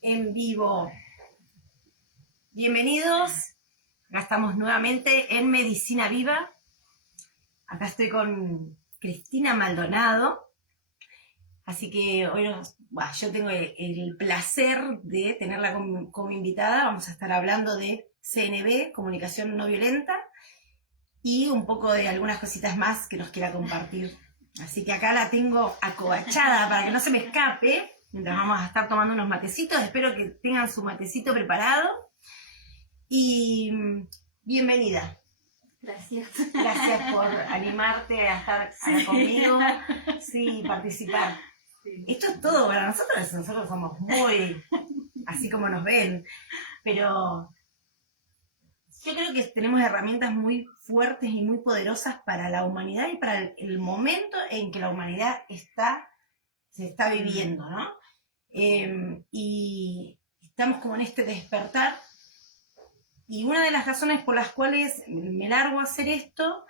en vivo. Bienvenidos. Acá estamos nuevamente en Medicina Viva. Acá estoy con Cristina Maldonado. Así que hoy yo tengo el placer de tenerla como invitada. Vamos a estar hablando de CNV, comunicación no violenta, y un poco de algunas cositas más que nos quiera compartir. Así que acá la tengo acobachada para que no se me escape, mientras vamos a estar tomando unos matecitos. Espero que tengan su matecito preparado. Y bienvenida. Gracias. Gracias por animarte a estar acá conmigo, sí, participar. Sí. Esto es todo para nosotros somos muy así como nos ven, pero yo creo que tenemos herramientas muy fuertes y muy poderosas para la humanidad y para el momento en que la humanidad se está viviendo, ¿no? Y estamos como en este despertar. Y una de las razones por las cuales me largo a hacer esto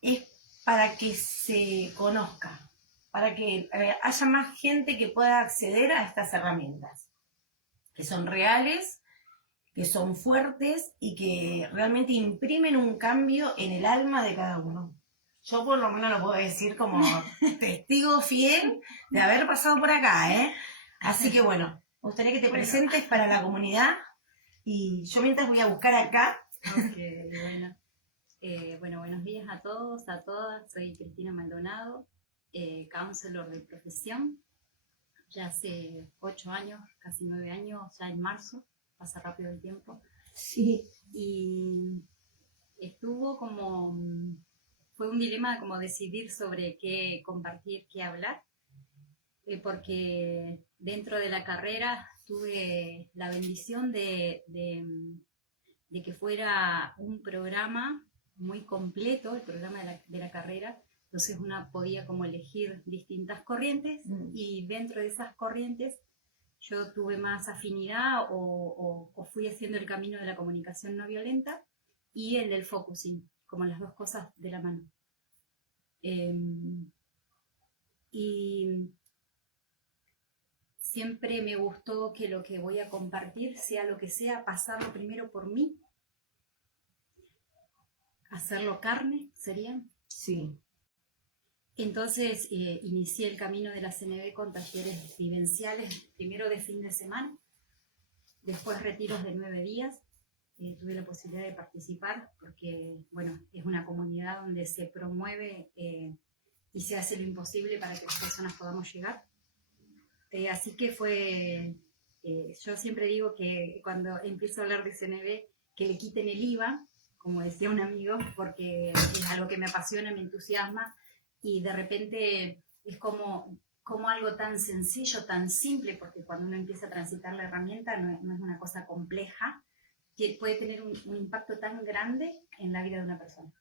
es para que se conozca, para que haya más gente que pueda acceder a estas herramientas, que son reales, que son fuertes y que realmente imprimen un cambio en el alma de cada uno. Yo por lo menos lo puedo decir como testigo fiel de haber pasado por acá, ¿eh? Así que bueno, me gustaría que te presentes para la comunidad. Y yo mientras voy a buscar acá. Ok, bueno, buenos días a todos, a todas. Soy Cristina Maldonado, counselor de profesión. Ya hace 8 años, casi 9 años, ya en marzo, pasa rápido el tiempo. Sí. Y fue un dilema como decidir sobre qué compartir, qué hablar, porque dentro de la carrera tuve la bendición de que fuera un programa muy completo, el programa de la carrera. Entonces una podía como elegir distintas corrientes y dentro de esas corrientes yo tuve más afinidad o fui haciendo el camino de la comunicación no violenta y el del focusing, como las dos cosas de la mano. Y siempre me gustó que lo que voy a compartir, sea lo que sea, pasarlo primero por mí, hacerlo carne, ¿sería? Sí. Entonces inicié el camino de la CNV con talleres vivenciales, primero de fin de semana, después retiros de 9 días. Tuve la posibilidad de participar porque, bueno, es una comunidad donde se promueve y se hace lo imposible para que las personas podamos llegar. Así que yo siempre digo que cuando empiezo a hablar de CNV, que le quiten el IVA, como decía un amigo, porque es algo que me apasiona, me entusiasma, y de repente es como algo tan sencillo, tan simple, porque cuando uno empieza a transitar la herramienta no es una cosa compleja, que puede tener un impacto tan grande en la vida de una persona.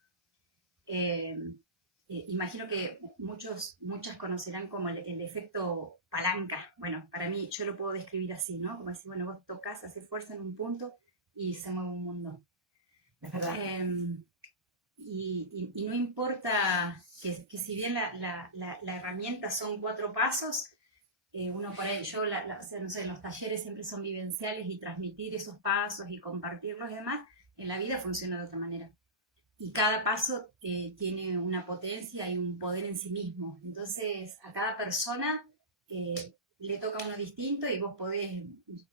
Imagino que muchas conocerán como el efecto palanca. Bueno, para mí yo lo puedo describir así, ¿no? Como decir, bueno, vos tocas, haces fuerza en un punto y se mueve un mundo. Es verdad. Y no importa que si bien la herramienta son 4 pasos, uno por ahí, o sea, no sé, los talleres siempre son vivenciales y transmitir esos pasos y compartirlos y demás, en la vida funciona de otra manera. Y cada paso tiene una potencia y un poder en sí mismo. Entonces, a cada persona le toca uno distinto y vos podés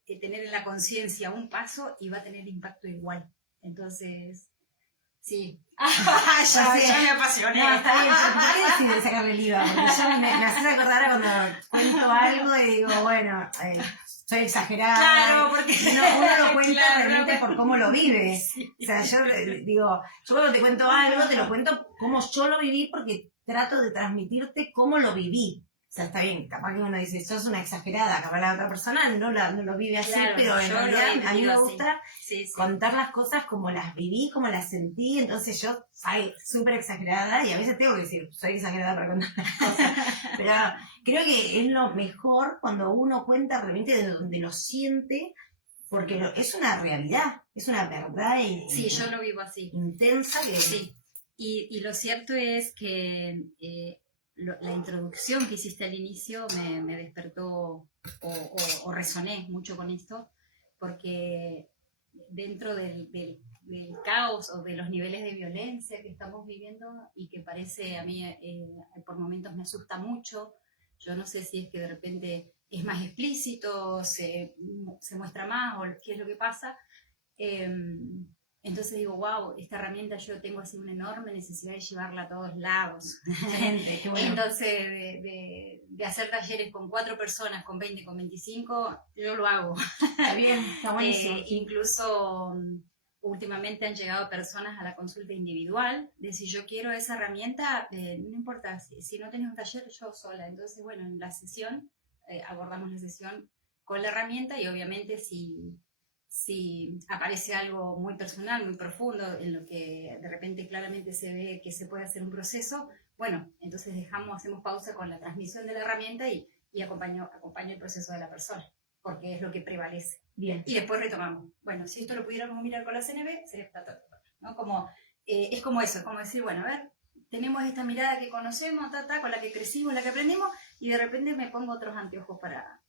tener en la conciencia un paso y va a tener impacto igual. Entonces, sí. ya me apasioné. No, está bien, pero ¿por qué decidí sacarle el IVA? Porque yo me hace acordar cuando cuento algo y digo, bueno, soy exagerada. Claro, porque uno lo cuenta realmente por cómo lo vive. Sí. O sea, yo digo, yo cuando te cuento algo, te lo cuento como yo lo viví porque trato de transmitirte cómo lo viví. O sea, está bien, capaz que uno dice, sos una exagerada, capaz la otra persona no lo vive así, claro, pero en realidad a mí me gusta contar las cosas como las viví, como las sentí, entonces yo soy súper exagerada y a veces tengo que decir, soy exagerada para contar las cosas, pero creo que es lo mejor cuando uno cuenta realmente de donde lo siente, porque es una realidad, es una verdad sí, yo lo vivo así. Intensa que... Sí, y lo cierto es que la introducción que hiciste al inicio me despertó o resoné mucho con esto, porque dentro del caos o de los niveles de violencia que estamos viviendo y que parece a mí por momentos me asusta mucho, yo no sé si es que de repente es más explícito, se muestra más o qué es lo que pasa. Entonces digo, wow, esta herramienta yo tengo así una enorme necesidad de llevarla a todos lados. Gente, qué bueno. Entonces, de hacer talleres con 4 personas, con 20, con 25, yo lo hago. Está bien, está buenísimo. Incluso últimamente han llegado personas a la consulta individual, de si yo quiero esa herramienta, no importa, si no tenés un taller, yo sola. Entonces, bueno, en la sesión, abordamos la sesión con la herramienta y obviamente si aparece algo muy personal, muy profundo, en lo que de repente claramente se ve que se puede hacer un proceso, bueno, entonces hacemos pausa con la transmisión de la herramienta y acompaño el proceso de la persona, porque es lo que prevalece. Bien. Y después retomamos. Bueno, si esto lo pudiéramos mirar con la CNV, sería ¿no? Como, es como eso, es como decir, bueno, a ver, tenemos esta mirada que conocemos, con la que crecimos, la que aprendimos, y de repente me pongo otros anteojos para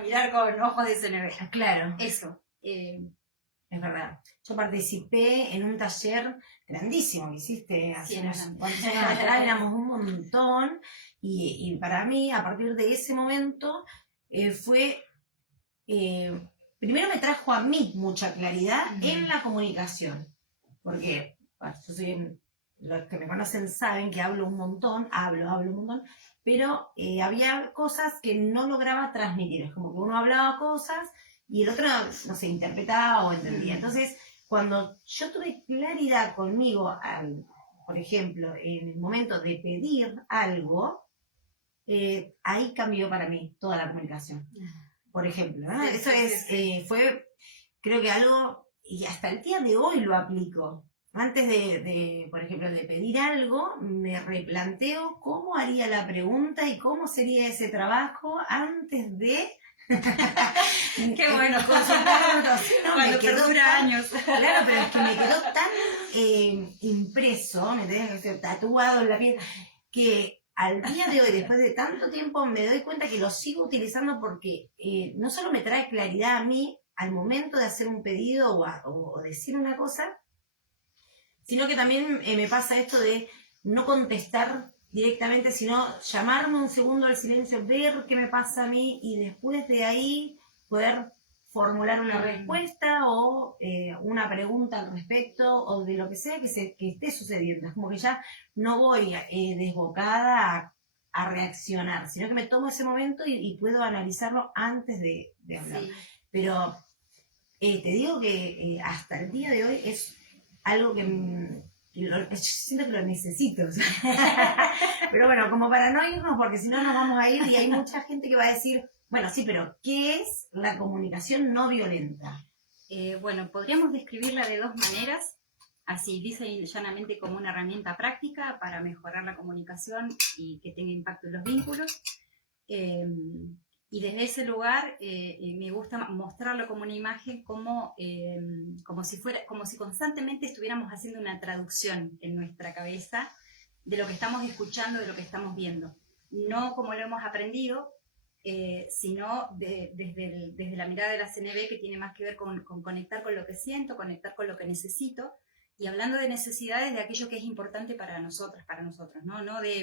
mirar con ojos de CNV. Claro. Eso. Es verdad. Yo participé en un taller grandísimo que hiciste hace unos cuantos años atrás, éramos un montón, y para mí, a partir de ese momento, primero me trajo a mí mucha claridad en la comunicación, porque bueno, los que me conocen saben que hablo un montón, pero había cosas que no lograba transmitir, es como que uno hablaba cosas y el otro, no sé, interpretaba o entendía. Entonces, cuando yo tuve claridad conmigo, por ejemplo, en el momento de pedir algo, ahí cambió para mí toda la comunicación. Por ejemplo, ¿no? Eso fue, creo que algo, y hasta el día de hoy lo aplico. Antes por ejemplo, de pedir algo, me replanteo cómo haría la pregunta y cómo sería ese trabajo antes de... Qué bueno, consultar otros. Sí, no, cuando perdura años. Claro, pero es que me quedó tan impreso, me tenés tatuado en la piel, que al día de hoy, después de tanto tiempo, me doy cuenta que lo sigo utilizando porque no solo me trae claridad a mí al momento de hacer un pedido o decir una cosa, sino que también me pasa esto de no contestar directamente, sino llamarme un segundo al silencio, ver qué me pasa a mí y después de ahí poder formular una respuesta o una pregunta al respecto o de lo que sea que esté sucediendo. Es como que ya no voy desbocada a reaccionar, sino que me tomo ese momento y puedo analizarlo antes de hablar. Sí. Pero te digo que hasta el día de hoy es algo que yo siento que lo necesito. O sea. Pero bueno, como para no irnos, porque si no nos vamos a ir y hay mucha gente que va a decir, bueno, sí, pero ¿qué es la comunicación no violenta? Bueno, podríamos describirla de 2 maneras, así dice llanamente como una herramienta práctica para mejorar la comunicación y que tenga impacto en los vínculos. Y desde ese lugar me gusta mostrarlo como una imagen, como si constantemente estuviéramos haciendo una traducción en nuestra cabeza de lo que estamos escuchando, de lo que estamos viendo. No como lo hemos aprendido, sino desde la mirada de la CNV, que tiene más que ver con conectar con lo que siento, conectar con lo que necesito, y hablando de necesidades, de aquello que es importante para nosotros, ¿no?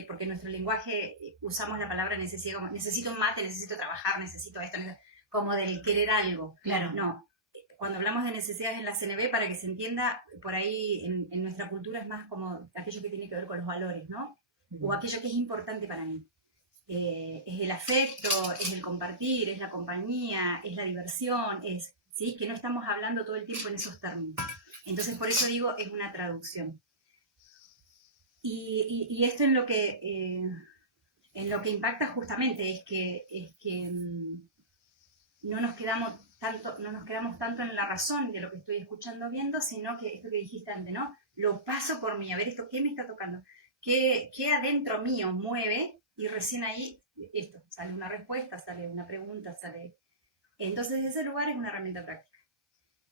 Porque en nuestro lenguaje usamos la palabra necesidad como necesito un mate, necesito trabajar, necesito esto, como del querer algo. Claro. No, cuando hablamos de necesidades en la CNV, para que se entienda, por ahí en nuestra cultura es más como aquello que tiene que ver con los valores, ¿no? O aquello que es importante para mí. Es el afecto, es el compartir, es la compañía, es la diversión, ¿sí? Que no estamos hablando todo el tiempo en esos términos. Entonces, por eso digo, es una traducción. Y esto en lo que impacta justamente es que no nos quedamos tanto en la razón de lo que estoy escuchando, viendo, sino que esto que dijiste antes, ¿no? Lo paso por mí, a ver esto, ¿qué me está tocando? ¿Qué adentro mío mueve? Y recién ahí, esto, sale una respuesta, sale una pregunta, sale... Entonces, desde ese lugar es una herramienta práctica.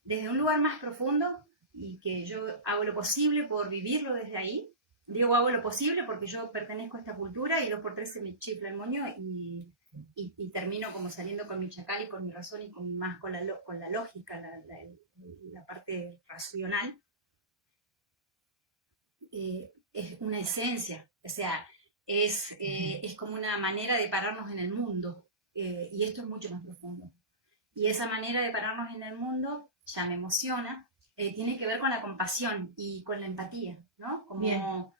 Desde un lugar más profundo, y que yo hago lo posible por vivirlo desde ahí, digo, hago lo posible porque yo pertenezco a esta cultura y 2x3 se me chifla el moño y termino como saliendo con mi chacal y con mi razón y más con la lógica, la parte racional. Es una esencia, o sea, es como una manera de pararnos en el mundo, y esto es mucho más profundo. Y esa manera de pararnos en el mundo ya me emociona, tiene que ver con la compasión y con la empatía, ¿no? Como,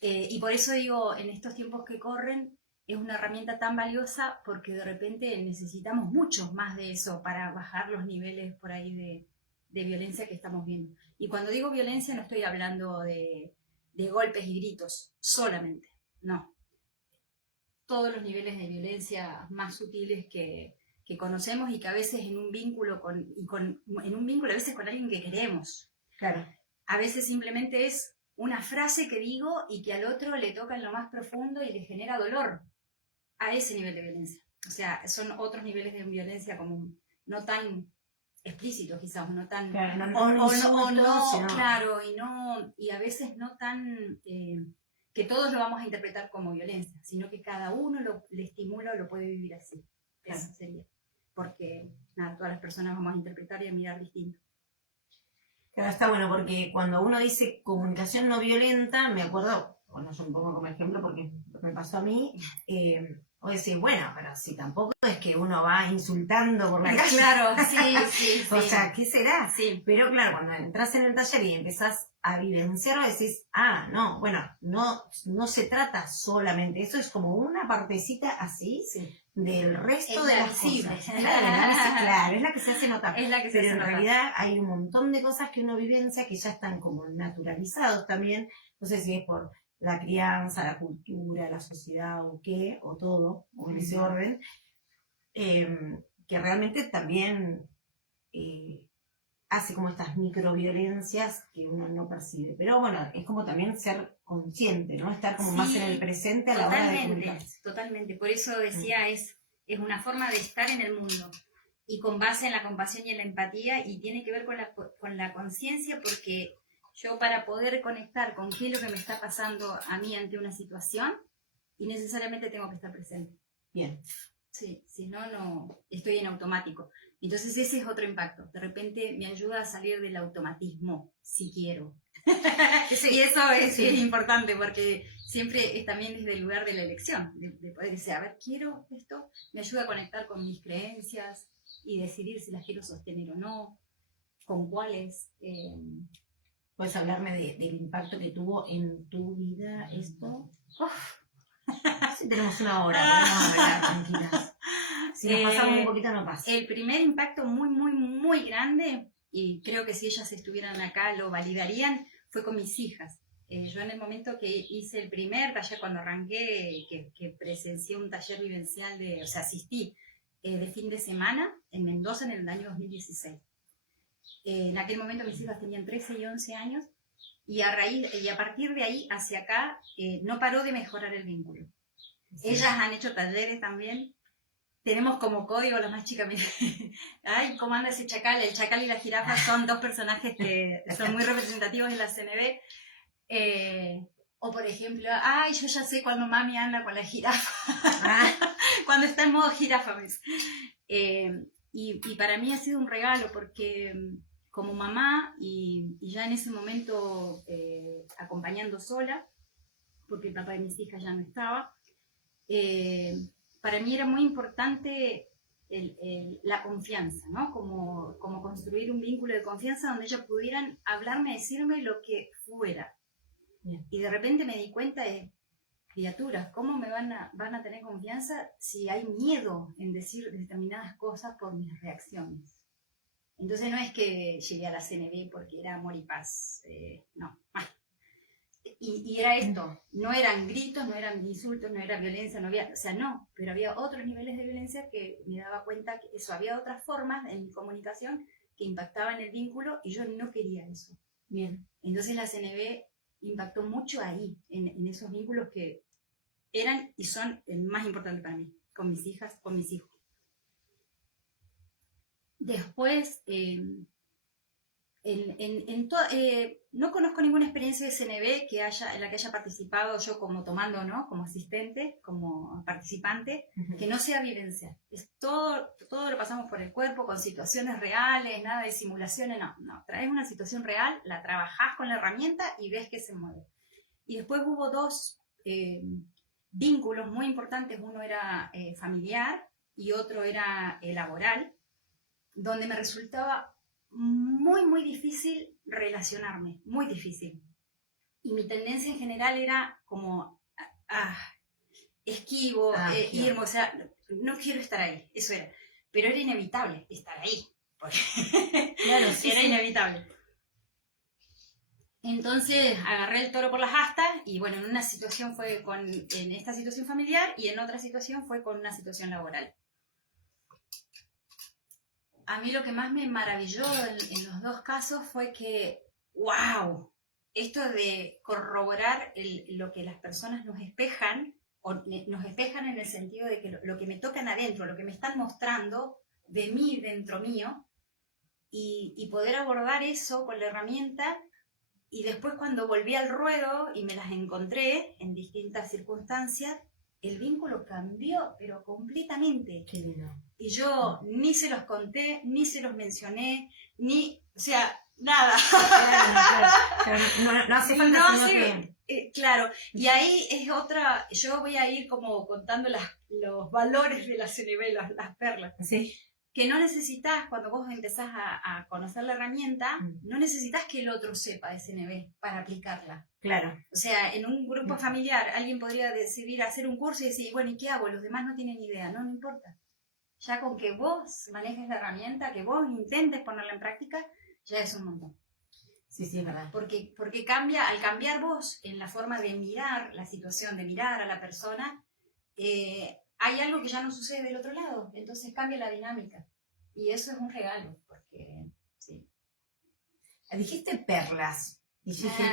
y por eso digo, en estos tiempos que corren, es una herramienta tan valiosa porque de repente necesitamos mucho más de eso para bajar los niveles por ahí de violencia que estamos viendo. Y cuando digo violencia no estoy hablando de golpes y gritos solamente, no. Todos los niveles de violencia más sutiles que conocemos y que a veces en un vínculo en un vínculo a veces con alguien que queremos. Claro. A veces simplemente es una frase que digo y que al otro le toca en lo más profundo y le genera dolor. A ese nivel de violencia. O sea, son otros niveles de violencia como no tan explícitos quizás, no tan... Claro, claro, y a veces no tan... que todos lo vamos a interpretar como violencia, sino que cada uno le estimula o lo puede vivir así. Claro. Eso sería. Porque, nada, todas las personas vamos a interpretar y a mirar distinto. Claro, está bueno, porque cuando uno dice comunicación no violenta, me acuerdo, bueno, yo un poco como ejemplo porque me pasó a mí, o decir, bueno, pero si tampoco es que uno va insultando por la calle. Claro, sí. O sea, ¿qué será? Sí. Pero claro, cuando entras en el taller y empezás a vivenciarlo, decís, no, bueno, no se trata solamente, eso es como una partecita así del resto de las cosas. Claro, es la que se hace notar. Pero en realidad hay un montón de cosas que uno vivencia que ya están como naturalizados también, no sé si es por la crianza, la cultura, la sociedad o qué, o todo, o en ese orden, que realmente también hace como estas microviolencias que uno no percibe. Pero bueno, es como también ser consciente, ¿no? Estar como más en el presente a la hora de comunicarse. Totalmente, por eso decía, es una forma de estar en el mundo y con base en la compasión y en la empatía, y tiene que ver con la conciencia, porque yo para poder conectar con qué es lo que me está pasando a mí ante una situación, y necesariamente tengo que estar presente. Bien. Sí, si no, no estoy en automático. Entonces ese es otro impacto. De repente me ayuda a salir del automatismo, si quiero. Y eso es importante, porque siempre es también desde el lugar de la elección, de poder decir, a ver, quiero esto, me ayuda a conectar con mis creencias y decidir si las quiero sostener o no, con cuáles. ¿Puedes hablarme del impacto que tuvo en tu vida esto? Si tenemos una hora, podemos hablar tranquilas. Si nos pasamos un poquito, no pasa. El primer impacto muy, muy, muy grande, y creo que si ellas estuvieran acá lo validarían, fue con mis hijas. Yo en el momento que hice el primer taller, cuando arranqué, que presencié un taller vivencial, asistí de fin de semana en Mendoza en el año 2016. En aquel momento mis hijas tenían 13 y 11 años, y a partir de ahí hacia acá no paró de mejorar el vínculo. Sí. Ellas han hecho talleres también. Tenemos como código, la más chica, ay, ¿cómo anda ese chacal? El chacal y la jirafa son dos personajes que son muy representativos en la CNV. O por ejemplo, ay, yo ya sé cuando mami anda con la jirafa. Cuando está en modo jirafa, ¿ves? Y para mí ha sido un regalo porque como mamá y ya en ese momento acompañando sola, porque el papá de mis hijas ya no estaba, para mí era muy importante la confianza, ¿no? Como construir un vínculo de confianza donde ellos pudieran hablarme, decirme lo que fuera. Bien. Y de repente me di cuenta de, criaturas, ¿cómo me van a tener confianza si hay miedo en decir determinadas cosas por mis reacciones? Entonces no es que llegué a la CNV porque era amor y paz, no. Y era esto, no eran gritos, no eran insultos, no era violencia, no había, no, pero había otros niveles de violencia que me daba cuenta que eso, había otras formas en mi comunicación que impactaban el vínculo y yo no quería eso. Bien. Entonces la CNV impactó mucho ahí, en esos vínculos que eran y son el más importante para mí, con mis hijas, con mis hijos. Después, No conozco ninguna experiencia de CNV en la que haya participado yo como tomando, ¿no? Como asistente, como participante, que no sea vivencial. Todo lo pasamos por el cuerpo, con situaciones reales, nada de simulaciones, no. Traes una situación real, la trabajás con la herramienta y ves que se mueve. Y después hubo dos vínculos muy importantes, uno era familiar y otro era laboral, donde me resultaba muy difícil relacionarme, muy difícil. Y mi tendencia en general era como, esquivo, irme, o sea, no quiero estar ahí, eso era. Pero era inevitable estar ahí, porque claro, era inevitable. Entonces agarré el toro por las astas y bueno, en esta situación familiar y en otra situación fue con una situación laboral. A mí lo que más me maravilló en los dos casos fue que, wow, esto de corroborar lo que las personas nos espejan, o nos espejan en el sentido de que lo que me tocan adentro, lo que me están mostrando de mí dentro mío, y poder abordar eso con la herramienta, y después cuando volví al ruedo y me las encontré en distintas circunstancias, el vínculo cambió, pero completamente. Qué lindo. Y yo ni se los conté, ni se los mencioné, o sea, nada. Claro. No hace falta. Claro, y ahí es otra, yo voy a ir como contando los valores de la CNV, las perlas. ¿Sí? Que no necesitas, cuando vos empezás a conocer la herramienta, no necesitas que el otro sepa de CNV para aplicarla. Claro. O sea, en un grupo familiar alguien podría decidir hacer un curso y decir, bueno, ¿y qué hago? Los demás no tienen idea. No importa. Ya con que vos manejes la herramienta, que vos intentes ponerla en práctica, ya es un montón. Sí, es verdad. Porque al cambiar vos en la forma de mirar la situación, de mirar a la persona, hay algo que ya no sucede del otro lado, entonces cambia la dinámica. Y eso es un regalo, porque sí. Dijiste perlas. Y yo dije,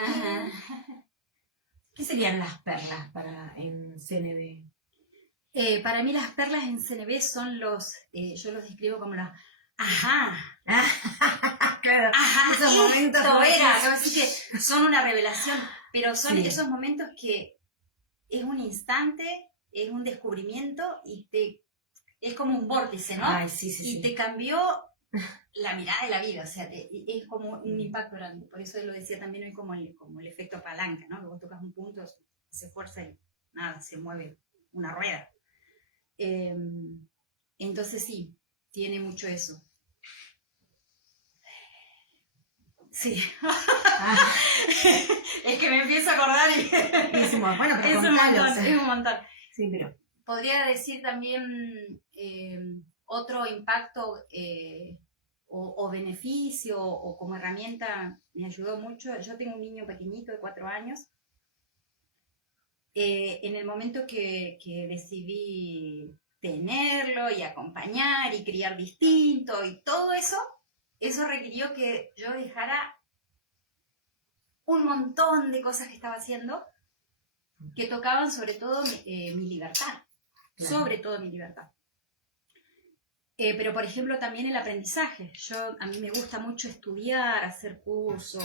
¿qué serían las perlas en CNV? Para mí las perlas en CNV son yo los describo como las claro, esos momentos así que son una revelación, pero son esos momentos que es un instante, es un descubrimiento y es como un vórtice, ¿no? Ay, sí. Te cambió la mirada de la vida, o sea, es como un impacto grande. Por eso lo decía también hoy como el efecto palanca, ¿no? Que vos tocas un punto, se fuerza y nada, se mueve una rueda. Entonces sí, tiene mucho eso. Sí. Es que me empiezo a acordar y... Bueno, pero es un montón. Sí, pero... Podría decir también otro impacto o beneficio o como herramienta me ayudó mucho. Yo tengo un niño pequeñito de 4 años. En el momento que decidí tenerlo y acompañar y criar distinto y todo eso requirió que yo dejara un montón de cosas que estaba haciendo que tocaban sobre todo mi libertad. Claro. Sobre todo mi libertad. Pero, por ejemplo, también el aprendizaje. A mí me gusta mucho estudiar, hacer cursos,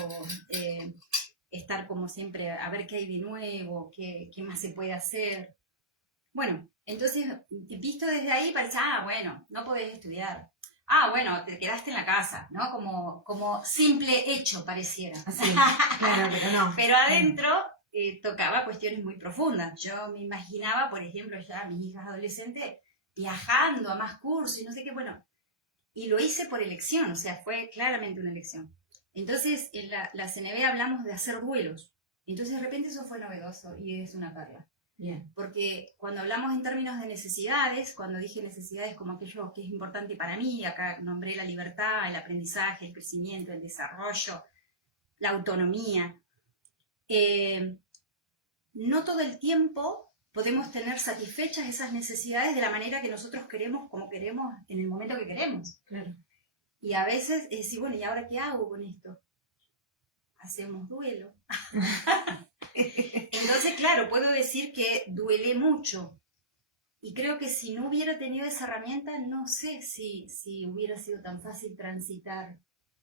estar como siempre a ver qué hay de nuevo, qué más se puede hacer. Bueno, entonces, visto desde ahí, parece, bueno, no podés estudiar. Bueno, te quedaste en la casa, ¿no? Como simple hecho pareciera. Así, claro, pero no. Pero adentro tocaba cuestiones muy profundas. Yo me imaginaba, por ejemplo, ya mis hijas adolescentes viajando a más cursos y no sé qué, bueno. Y lo hice por elección, o sea, fue claramente una elección. Entonces, en la CNV hablamos de hacer duelos. Entonces, de repente eso fue novedoso y es una perla. Bien. Porque cuando hablamos en términos de necesidades, cuando dije necesidades como aquello que es importante para mí, acá nombré la libertad, el aprendizaje, el crecimiento, el desarrollo, la autonomía, no todo el tiempo podemos tener satisfechas esas necesidades de la manera que nosotros queremos, como queremos, en el momento que queremos. Claro. Y a veces es decir, bueno, ¿y ahora qué hago con esto? Hacemos duelo. Entonces, claro, puedo decir que duele mucho. Y creo que si no hubiera tenido esa herramienta, no sé si hubiera sido tan fácil transitar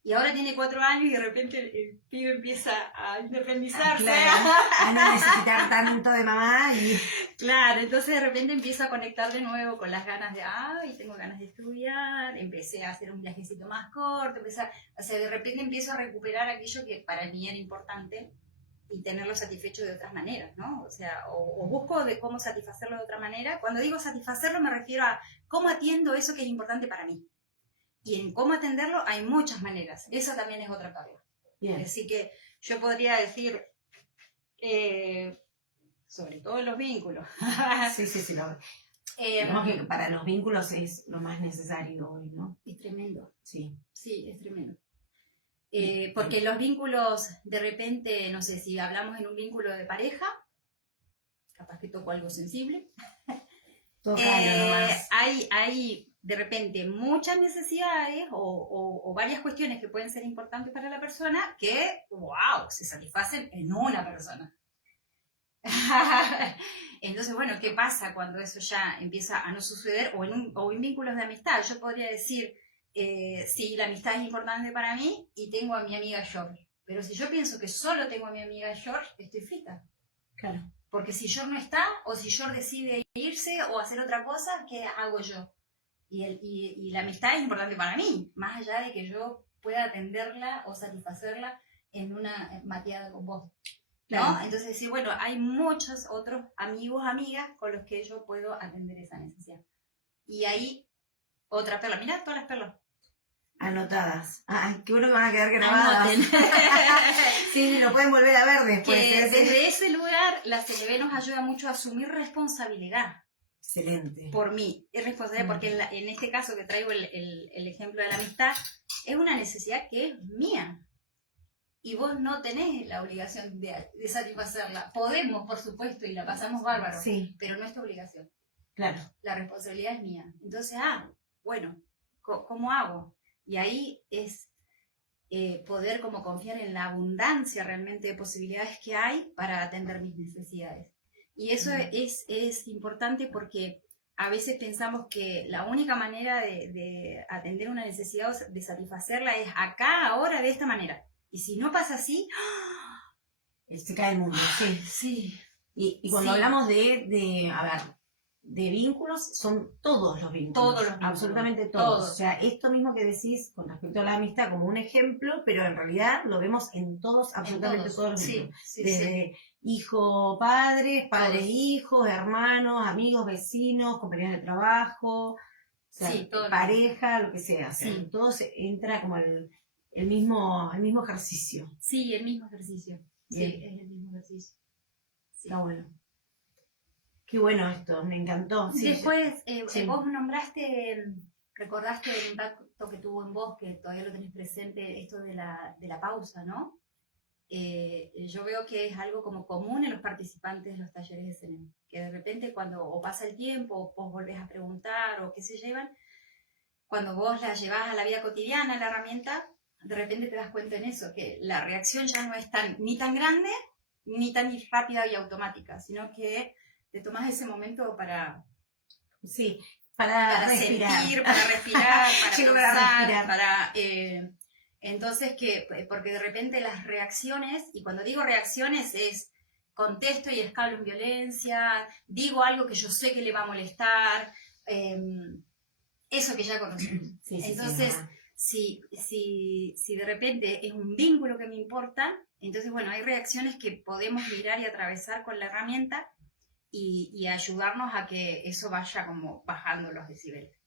Y ahora tiene 4 años y de repente el pibe empieza a independizarse. Claro, a no necesitar tanto de mamá y... Claro, entonces de repente empiezo a conectar de nuevo con las ganas de, ay, tengo ganas de estudiar, empecé a hacer un viajecito más corto, o sea, de repente empiezo a recuperar aquello que para mí era importante y tenerlo satisfecho de otras maneras, ¿no? O sea, o busco de cómo satisfacerlo de otra manera. Cuando digo satisfacerlo me refiero a cómo atiendo eso que es importante para mí. Y en cómo atenderlo hay muchas maneras. Esa también es otra tabla. Bien. Así que yo podría decir, sobre todo en los vínculos. Sí. Digamos que para los vínculos es lo más necesario hoy, ¿no? Es tremendo. Sí. Sí, es tremendo. Porque los vínculos, de repente, no sé, si hablamos en un vínculo de pareja, capaz que toco algo sensible. Hay de repente muchas necesidades o varias cuestiones que pueden ser importantes para la persona que, wow, se satisfacen en una persona. Entonces, bueno, ¿qué pasa cuando eso ya empieza a no suceder? O en vínculos de amistad. Yo podría decir, sí, la amistad es importante para mí y tengo a mi amiga George. Pero si yo pienso que solo tengo a mi amiga George, estoy frita. Claro. Porque si George no está, o si George decide irse o hacer otra cosa, ¿qué hago yo? Y la amistad es importante para mí, más allá de que yo pueda atenderla o satisfacerla en una mateada con vos. ¿No? Claro. Entonces decir, bueno, hay muchos otros amigos, amigas con los que yo puedo atender esa necesidad. Y ahí, otra perla. Mirá todas las perlas. Anotadas. Qué bueno que van a quedar grabadas. Sí, lo pueden volver a ver después. Que desde ese lugar, la CLB nos ayuda mucho a asumir responsabilidad. Excelente. Por mí, es responsabilidad porque en este caso que traigo el ejemplo de la amistad, es una necesidad que es mía. Y vos no tenés la obligación de satisfacerla. Podemos, por supuesto, y la pasamos bárbaro, sí, pero no es tu obligación. Claro. La responsabilidad es mía. Entonces, bueno, ¿cómo hago? Y ahí es poder como confiar en la abundancia realmente de posibilidades que hay para atender mis necesidades. Y eso es importante porque a veces pensamos que la única manera de atender una necesidad o de satisfacerla es acá, ahora, de esta manera. Y si no pasa así, se cae el mundo, sí. Sí. Y cuando hablamos de vínculos, son todos los vínculos. Todos los vínculos. Absolutamente todos. O sea, esto mismo que decís con respecto a la amistad como un ejemplo, pero en realidad lo vemos en todos, absolutamente todos los vínculos. Desde hijo, padres, hijos, hermanos, amigos, vecinos, compañeros de trabajo, o sea, pareja, lo que sea. O sea, todo entra como el mismo ejercicio. Sí, el mismo ejercicio. Bien. Sí, es el mismo ejercicio. Sí. Está bueno. Qué bueno esto, me encantó. Sí, después, vos recordaste el impacto que tuvo en vos, que todavía lo tenés presente, esto de la pausa, ¿no? Yo veo que es algo como común en los participantes de los talleres de CNM, que de repente cuando o pasa el tiempo, o vos volvés a preguntar, o qué se llevan, cuando vos la llevás a la vida cotidiana, la herramienta, de repente te das cuenta en eso, que la reacción ya no es ni tan grande, ni tan rápida y automática, sino que te tomás ese momento para respirar. Sentir, para respirar, para pensar, entonces, porque de repente las reacciones, y cuando digo reacciones es contesto y escalo en violencia, digo algo que yo sé que le va a molestar, eso que ya conocemos. Entonces, si de repente es un vínculo que me importa, entonces, bueno, hay reacciones que podemos mirar y atravesar con la herramienta y ayudarnos a que eso vaya como bajando los decibeles.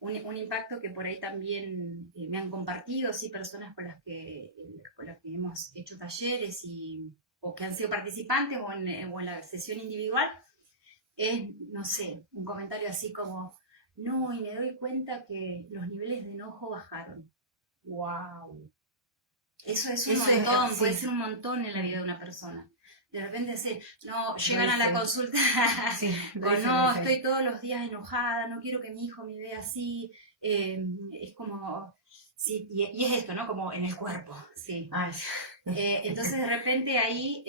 Un impacto que por ahí también me han compartido, sí, personas con las que hemos hecho talleres o que han sido participantes o en la sesión individual, es, no sé, un comentario así como, no, y me doy cuenta que los niveles de enojo bajaron. ¡Wow! Eso es un montón, puede ser un montón en la vida de una persona. De repente llegan a la consulta estoy todos los días enojada, no quiero que mi hijo me vea así, es como, sí, y es esto, ¿no? Como en el cuerpo, sí. Entonces de repente ahí,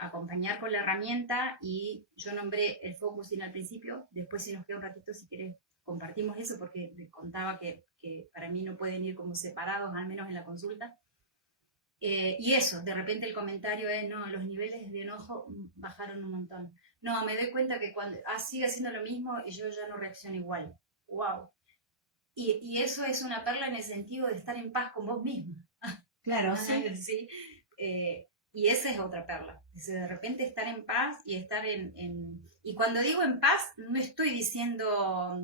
acompañar con la herramienta, y yo nombré el focusing al principio, después si nos queda un ratito, si querés, compartimos eso porque les contaba que para mí no pueden ir como separados, al menos en la consulta. Y eso, de repente el comentario es, no, los niveles de enojo bajaron un montón. No, me doy cuenta que cuando sigue haciendo lo mismo y yo ya no reacciono igual. ¡Wow! Y eso es una perla en el sentido de estar en paz con vos mismo. Claro, sí. ¿Sí? Y esa es otra perla. De repente estar en paz y estar Y cuando digo en paz, no estoy diciendo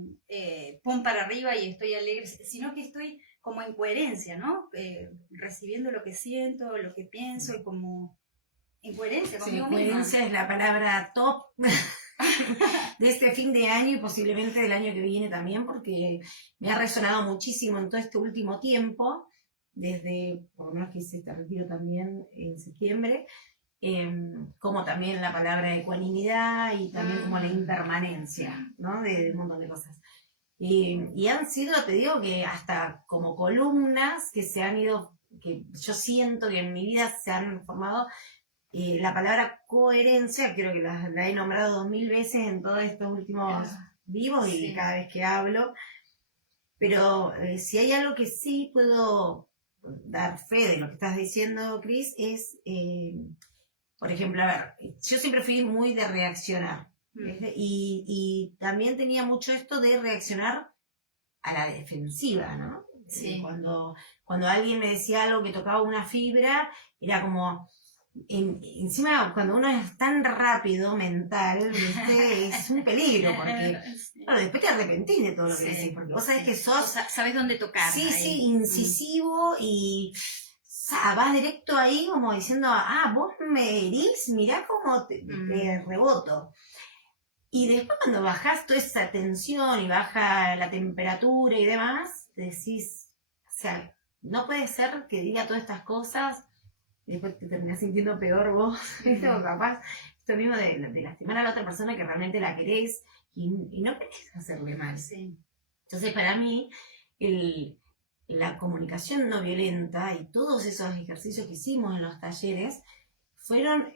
pum para arriba y estoy alegre, sino que estoy como en coherencia, ¿no? Recibiendo lo que siento, lo que pienso y como en coherencia conmigo misma. Coherencia es la palabra top de este fin de año y posiblemente del año que viene también, porque me ha resonado muchísimo en todo este último tiempo, desde, por lo menos que hice este retiro también en septiembre, como también la palabra ecuanimidad y también como la impermanencia, ¿no? De un montón de cosas. Y han sido, te digo, que hasta como columnas que se han ido, que yo siento que en mi vida se han formado. La palabra coherencia, creo que la he nombrado 2000 veces en todos estos últimos vivos y cada vez que hablo, pero si hay algo que sí puedo dar fe de lo que estás diciendo, Cris, es, por ejemplo, a ver, yo siempre fui muy de reaccionar, y también tenía mucho esto de reaccionar a la defensiva, ¿no? Sí. Cuando alguien me decía algo que tocaba una fibra, era como... encima, cuando uno es tan rápido mental, ¿viste? Es un peligro, porque bueno, después te arrepentís de todo lo que decís, porque vos sabés que sos... Sabés dónde tocar. Sí, incisivo y vas directo ahí como diciendo, vos me herís, mirá cómo te reboto. Y después cuando bajás toda esa tensión y baja la temperatura y demás, decís, o sea, no puede ser que diga todas estas cosas y después te terminás sintiendo peor vos, ¿viste? O capaz, esto mismo de lastimar a la otra persona que realmente la querés y no querés hacerle mal. Sí. Entonces, para mí, la comunicación no violenta y todos esos ejercicios que hicimos en los talleres fueron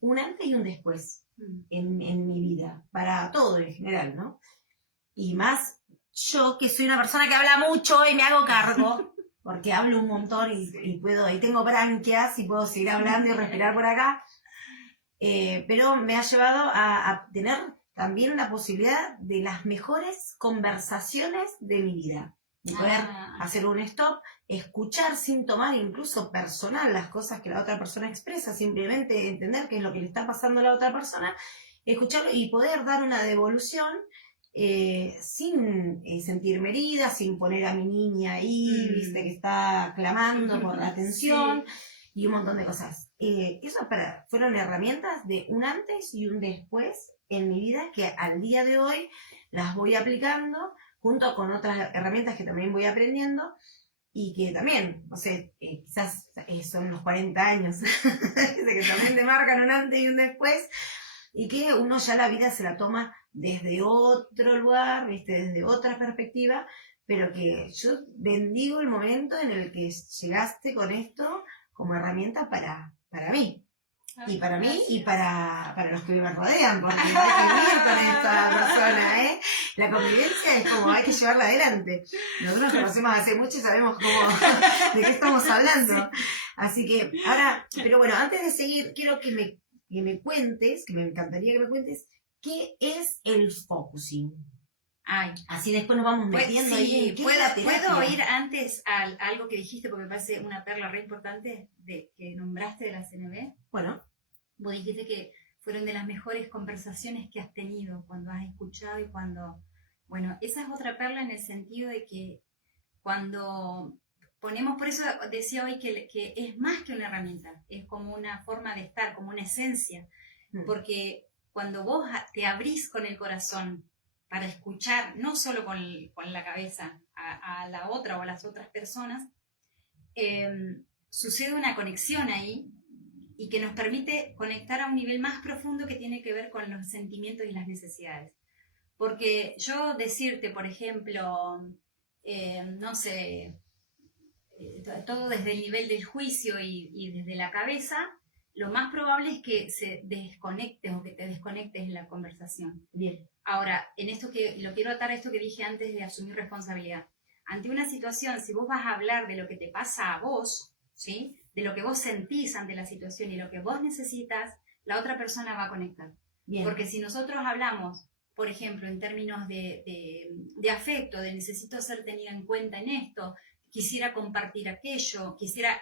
un antes y un después en mi vida, para todo en general, ¿no? Y más yo, que soy una persona que habla mucho y me hago cargo. Porque hablo un montón y tengo branquias y puedo seguir hablando y respirar por acá, pero me ha llevado a tener también la posibilidad de las mejores conversaciones de mi vida, de poder hacer un stop, escuchar sin tomar incluso personal las cosas que la otra persona expresa, simplemente entender qué es lo que le está pasando a la otra persona, escucharlo y poder dar una devolución sin sentirme herida, sin poner a mi niña ahí, viste, que está clamando por la atención, y un montón de cosas. Eso fueron herramientas de un antes y un después en mi vida que al día de hoy las voy aplicando junto con otras herramientas que también voy aprendiendo y que también, no sé, quizás son los 40 años que también te marcan un antes y un después y que uno ya la vida se la toma desde otro lugar, ¿viste? Desde otra perspectiva, pero que yo bendigo el momento en el que llegaste con esto como herramienta para mí. Y para mí y para los que me rodean, porque hay que vivir con esta persona, ¿eh? La convivencia es como hay que llevarla adelante. Nosotros nos conocemos hace mucho y sabemos de qué estamos hablando. Así que ahora, pero bueno, antes de seguir, quiero que me cuentes, que me encantaría que me cuentes, ¿qué es el focusing? Así después nos vamos metiendo ahí. ¿Puedo ir antes a algo que dijiste? Porque me parece una perla re importante que nombraste de la CNV. Bueno. Vos dijiste que fueron de las mejores conversaciones que has tenido cuando has escuchado y cuando... Bueno, esa es otra perla en el sentido de que cuando ponemos, por eso decía hoy que es más que una herramienta, es como una forma de estar, como una esencia, porque cuando vos te abrís con el corazón para escuchar, no solo con la cabeza, a la otra o a las otras personas, sucede una conexión ahí y que nos permite conectar a un nivel más profundo que tiene que ver con los sentimientos y las necesidades. Porque yo decirte, por ejemplo, no sé, todo desde el nivel del juicio y desde la cabeza, lo más probable es que se desconectes o que te desconectes en la conversación. Bien. Ahora, en esto que lo quiero atar a esto que dije antes de asumir responsabilidad. Ante una situación, si vos vas a hablar de lo que te pasa a vos, ¿sí? De lo que vos sentís ante la situación y lo que vos necesitas, la otra persona va a conectar. Bien. Porque si nosotros hablamos, por ejemplo, en términos de afecto, de necesito ser tenida en cuenta en esto, quisiera compartir aquello, quisiera...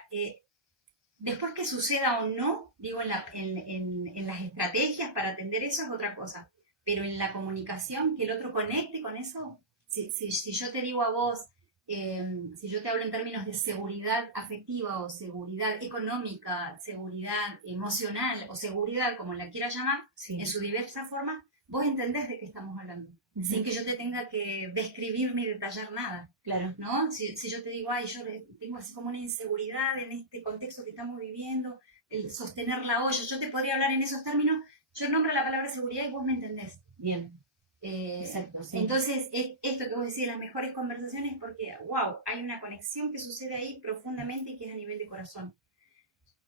después que suceda o no, digo, en las estrategias para atender eso es otra cosa. Pero en la comunicación, que el otro conecte con eso, si yo te digo a vos, si yo te hablo en términos de seguridad afectiva o seguridad económica, seguridad emocional o seguridad, como la quieras llamar, Sí. en su diversa forma, vos entendés de qué estamos hablando, sin que yo te tenga que describir ni detallar nada. Claro. ¿No? Si yo te digo, ay, yo tengo así como una inseguridad en este contexto que estamos viviendo, el sostener la olla, yo te podría hablar en esos términos, yo nombro la palabra seguridad y vos me entendés. Bien. Exacto, sí. Entonces, esto que vos decís, las mejores conversaciones, porque, wow, hay una conexión que sucede ahí profundamente y que es a nivel de corazón.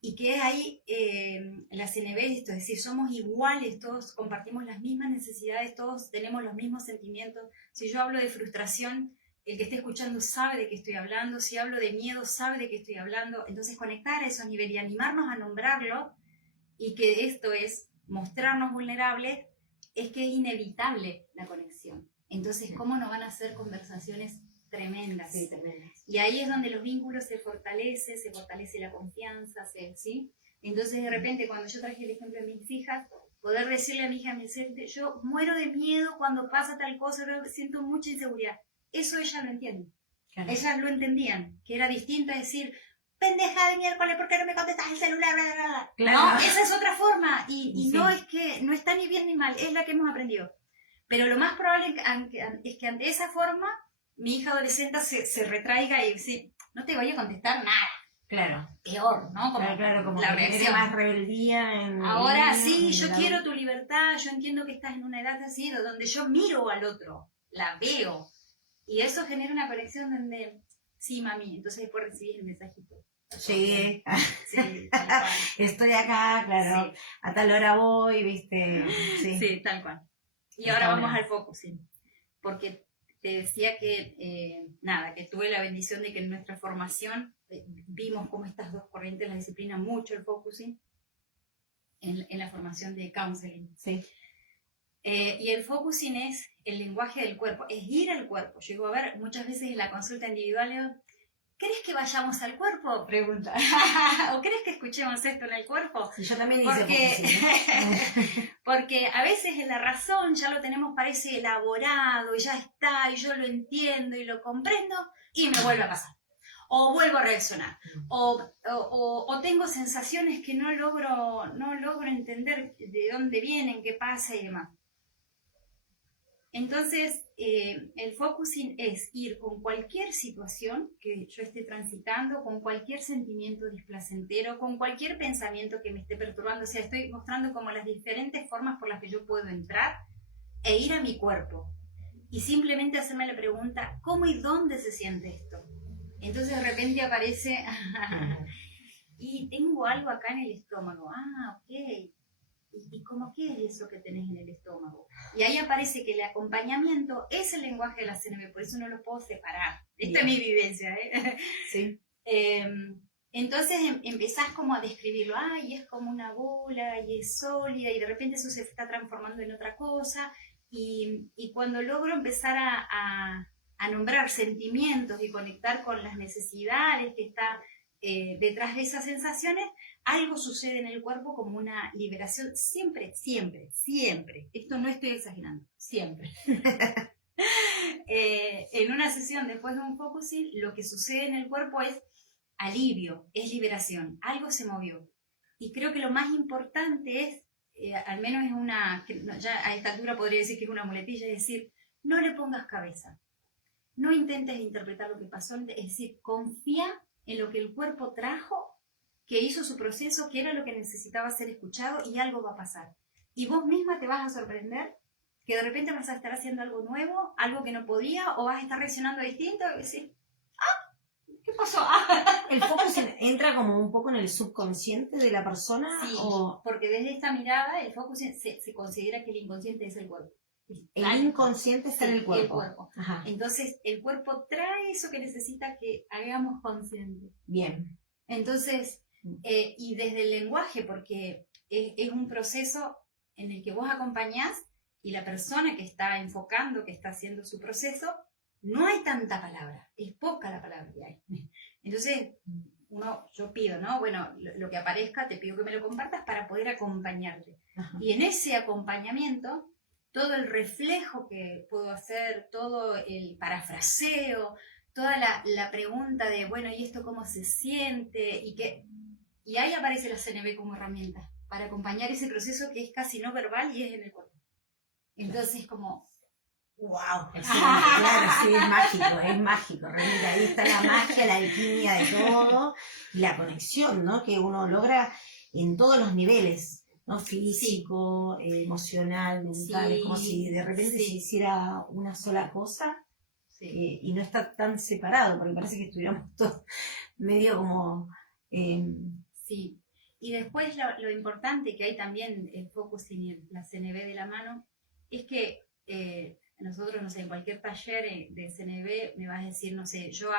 Y que es ahí la CNB, esto es decir, somos iguales, todos compartimos las mismas necesidades, todos tenemos los mismos sentimientos. Si yo hablo de frustración, el que esté escuchando sabe de qué estoy hablando. Si hablo de miedo, sabe de qué estoy hablando. Entonces, conectar a esos niveles y animarnos a nombrarlo, y que esto es mostrarnos vulnerables, es que es inevitable la conexión. Entonces, ¿cómo no van a ser conversaciones tremendas? Sí, tremendas. Y ahí es donde los vínculos se fortalece la confianza, ¿sí? Entonces, de repente, cuando yo traje el ejemplo de mis hijas, poder decirle a mi hija, yo muero de miedo cuando pasa tal cosa, siento mucha inseguridad. Eso ellas lo entienden. Claro. Ellas lo entendían, que era distinto a decir, pendeja de miércoles, ¿por qué no me contestas el celular? Bla, bla, bla. Claro. No, esa es otra forma. Y sí. No es que no está ni bien ni mal, es la que hemos aprendido. Pero lo más probable es que ante esa forma, mi hija adolescente se retraiga y dice, no te voy a contestar nada. Claro. Peor, ¿no? Como, claro, como la reacción más rebeldía. Ahora sí, yo quiero tu libertad, yo entiendo que estás en una edad así, donde yo miro al otro, la veo. Y eso genera una conexión donde, sí, mami, entonces después recibís el mensajito. Sí, sí estoy acá, claro, sí. A tal hora voy, viste. Sí, tal cual. Y ahora vamos al focusing, porque te decía que, que tuve la bendición de que en nuestra formación vimos cómo estas dos corrientes la disciplina mucho el focusing en la formación de counseling. Sí. Y el focusing es el lenguaje del cuerpo, es ir al cuerpo. Yo digo, a ver, muchas veces en la consulta individual, ¿crees que vayamos al cuerpo? Pregunta. ¿O crees que escuchemos esto en el cuerpo? Sí, yo también hice porque a veces en la razón ya lo tenemos, parece elaborado, y ya está, y yo lo entiendo y lo comprendo, y me vuelve a pasar. O vuelvo a reaccionar. O tengo sensaciones que no logro entender de dónde vienen, qué pasa y demás. Entonces, el focusing es ir con cualquier situación que yo esté transitando, con cualquier sentimiento displacentero, con cualquier pensamiento que me esté perturbando. O sea, estoy mostrando como las diferentes formas por las que yo puedo entrar e ir a mi cuerpo. Y simplemente hacerme la pregunta, ¿cómo y dónde se siente esto? Entonces de repente aparece, y tengo algo acá en el estómago. Ah, ok. ¿Y cómo qué es eso que tenés en el estómago? Y ahí aparece que el acompañamiento es el lenguaje de la CNB, por eso no lo puedo separar. Esta es mi vivencia, ¿eh? Sí. Entonces empezás como a describirlo, y es como una bola, y es sólida, y de repente eso se está transformando en otra cosa, y cuando logro empezar a nombrar sentimientos y conectar con las necesidades que está detrás de esas sensaciones, algo sucede en el cuerpo como una liberación, siempre, esto no estoy exagerando, siempre. En una sesión después de un focusing, lo que sucede en el cuerpo es alivio, es liberación, algo se movió. Y creo que lo más importante es, al menos es ya a esta altura podría decir que es una muletilla, es decir, no le pongas cabeza, no intentes interpretar lo que pasó, es decir, confía en lo que el cuerpo trajo, que hizo su proceso, que era lo que necesitaba ser escuchado, y algo va a pasar. Y vos misma te vas a sorprender que de repente vas a estar haciendo algo nuevo, algo que no podía, o vas a estar reaccionando distinto y decir, ¿qué pasó? ¿El focusing entra como un poco en el subconsciente de la persona? Sí, ¿O porque desde esta mirada el focusing se considera que el inconsciente es el cuerpo. el inconsciente está en el cuerpo? El cuerpo. Ajá. Entonces, el cuerpo trae eso que necesita que hagamos consciente. Bien. Entonces, y desde el lenguaje, porque es un proceso en el que vos acompañás y la persona que está enfocando, que está haciendo su proceso, no hay tanta palabra, es poca la palabra que hay. Entonces, yo pido, ¿no? Bueno, lo que aparezca, te pido que me lo compartas para poder acompañarte. Ajá. Y en ese acompañamiento, todo el reflejo que puedo hacer, todo el parafraseo, toda la pregunta de, bueno, ¿y esto cómo se siente? Y ahí aparece la CNV como herramienta para acompañar ese proceso que es casi no verbal y es en el cuerpo. Entonces, como... ¡Wow! Excelente, claro, sí, es mágico, realmente ahí está la magia, la alquimia de todo, y la conexión, ¿no? Que uno logra en todos los niveles, ¿no? Físico, emocional, mental, es como si de repente se hiciera una sola cosa, y no está tan separado, porque parece que estuviéramos todos medio como... Sí, y después lo importante que hay también el focusing y la CNV de la mano, es que nosotros, no sé, en cualquier taller de CNV me vas a decir, no sé, yo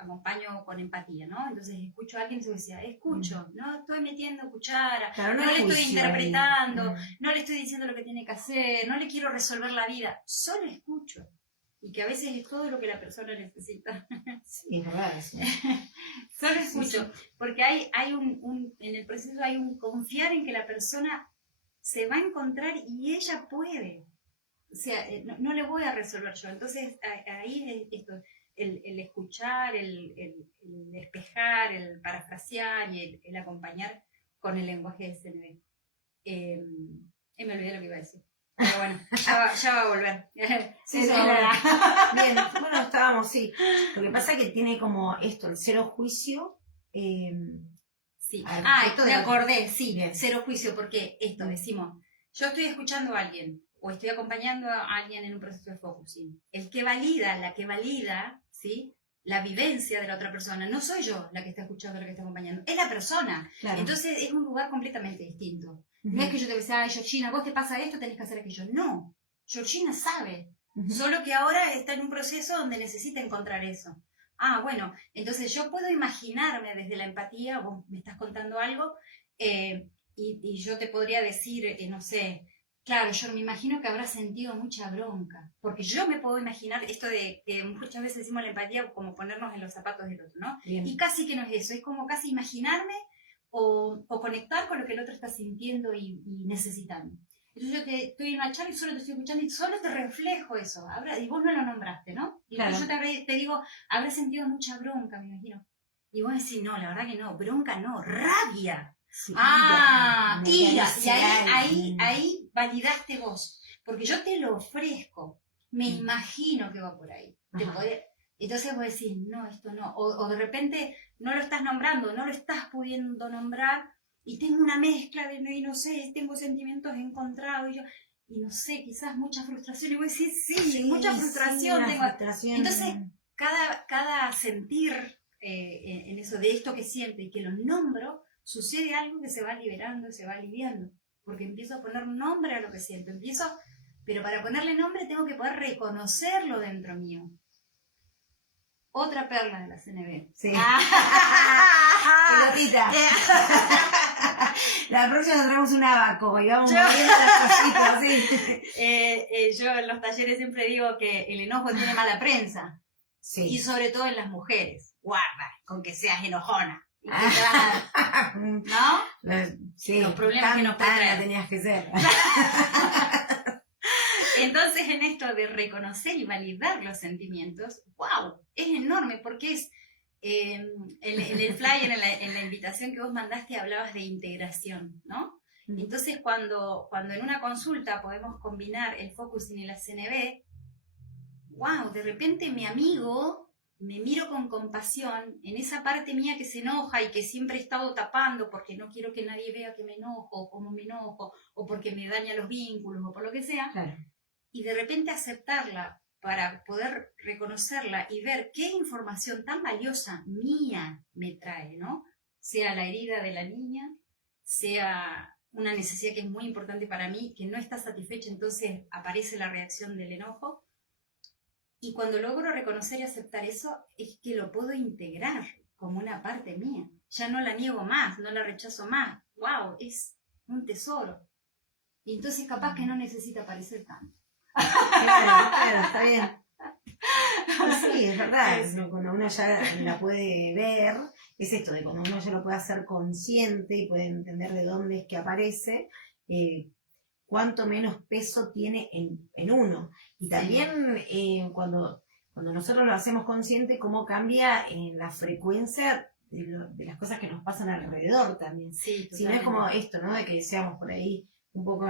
acompaño con empatía, ¿no? Entonces escucho a alguien y yo decía, escucho, no estoy metiendo cuchara, claro, no le estoy interpretando, ahí. no le estoy diciendo lo que tiene que hacer, no le quiero resolver la vida, solo escucho. Y que a veces es todo lo que la persona necesita. Sí, es verdad, sí. Solo escucho, porque hay en el proceso hay un confiar en que la persona se va a encontrar y ella puede. O sea, no le voy a resolver yo. Entonces, ahí es esto, el escuchar, el despejar, el parafrasear y el acompañar con el lenguaje de CNV. Me olvidé lo que iba a decir. Pero bueno, ya va a volver. Sí, bien, bueno, estábamos, sí. Lo que pasa es que tiene como esto, el cero juicio. Sí. Me acordé, sí, bien. Cero juicio, porque esto, decimos, yo estoy escuchando a alguien, o estoy acompañando a alguien en un proceso de focusing. La que valida, ¿sí? La vivencia de la otra persona, no soy yo la que está escuchando, la que está acompañando, es la persona. Claro. Entonces es un lugar completamente distinto. No es que yo te diga, ay, Georgina, vos te pasa esto, tenés que hacer aquello. No, Georgina sabe, solo que ahora está en un proceso donde necesita encontrar eso. Bueno, entonces yo puedo imaginarme desde la empatía, vos me estás contando algo, y yo te podría decir, no sé, claro, yo me imagino que habrá sentido mucha bronca, porque yo me puedo imaginar esto de que muchas veces decimos la empatía como ponernos en los zapatos del otro, ¿no? Bien. Y casi que no es eso, es como casi imaginarme o conectar con lo que el otro está sintiendo y necesitando. Entonces yo estoy en una charla y solo te estoy escuchando y solo te reflejo eso, y vos no lo nombraste, ¿no? Y claro. Yo te digo, habrás sentido mucha bronca, me imagino. Y vos decís, no, la verdad que no, bronca no, rabia. Sí, ira. Y ahí validaste vos, porque yo te lo ofrezco, me imagino que va por ahí. Entonces vos decís, no, esto no, o de repente no lo estás nombrando, no lo estás pudiendo nombrar, y tengo una mezcla de, y no sé, tengo sentimientos encontrados, y no sé, quizás mucha frustración, y vos decís, sí mucha frustración. Frustración. Entonces, cada sentir en eso, de esto que siento y que lo nombro, sucede algo que se va liberando, se va aliviando, porque empiezo a poner nombre a lo que siento, pero para ponerle nombre tengo que poder reconocerlo dentro mío. Otra perla de la CNV. Sí. Pelotita. La próxima nos traemos un abaco y vamos moviendo las cositas, sí. Yo en los talleres siempre digo que el enojo tiene mala prensa. Sí. Y sobre todo en las mujeres. Guarda, con que seas enojona. ¿No? Sí, los problemas que nos puede traer. Tenías que ser. Entonces, en esto de reconocer y validar los sentimientos, ¡wow! Es enorme, porque es en el flyer, en la invitación que vos mandaste, hablabas de integración, ¿no? Entonces, cuando en una consulta podemos combinar el focusing y la CNV, ¡wow! De repente mi amigo, me miro con compasión en esa parte mía que se enoja y que siempre he estado tapando porque no quiero que nadie vea que me enojo, o cómo me enojo, o porque me daña los vínculos, o por lo que sea. Claro. Y de repente aceptarla para poder reconocerla y ver qué información tan valiosa mía me trae, ¿no? Sea la herida de la niña, sea una necesidad que es muy importante para mí, que no está satisfecha, entonces aparece la reacción del enojo. Y cuando logro reconocer y aceptar eso, es que lo puedo integrar como una parte mía. Ya no la niego más, no la rechazo más. ¡Wow! Es un tesoro. Y entonces capaz que no necesita aparecer tanto. Claro, está bien. Sí, es verdad, cuando uno ya la puede ver, es esto de cuando uno ya lo puede hacer consciente y puede entender de dónde es que aparece, cuánto menos peso tiene en uno. Y también cuando nosotros lo hacemos consciente, cómo cambia la frecuencia de las cosas que nos pasan alrededor también. Sí, si no es como esto, ¿no? De que decíamos por ahí un poco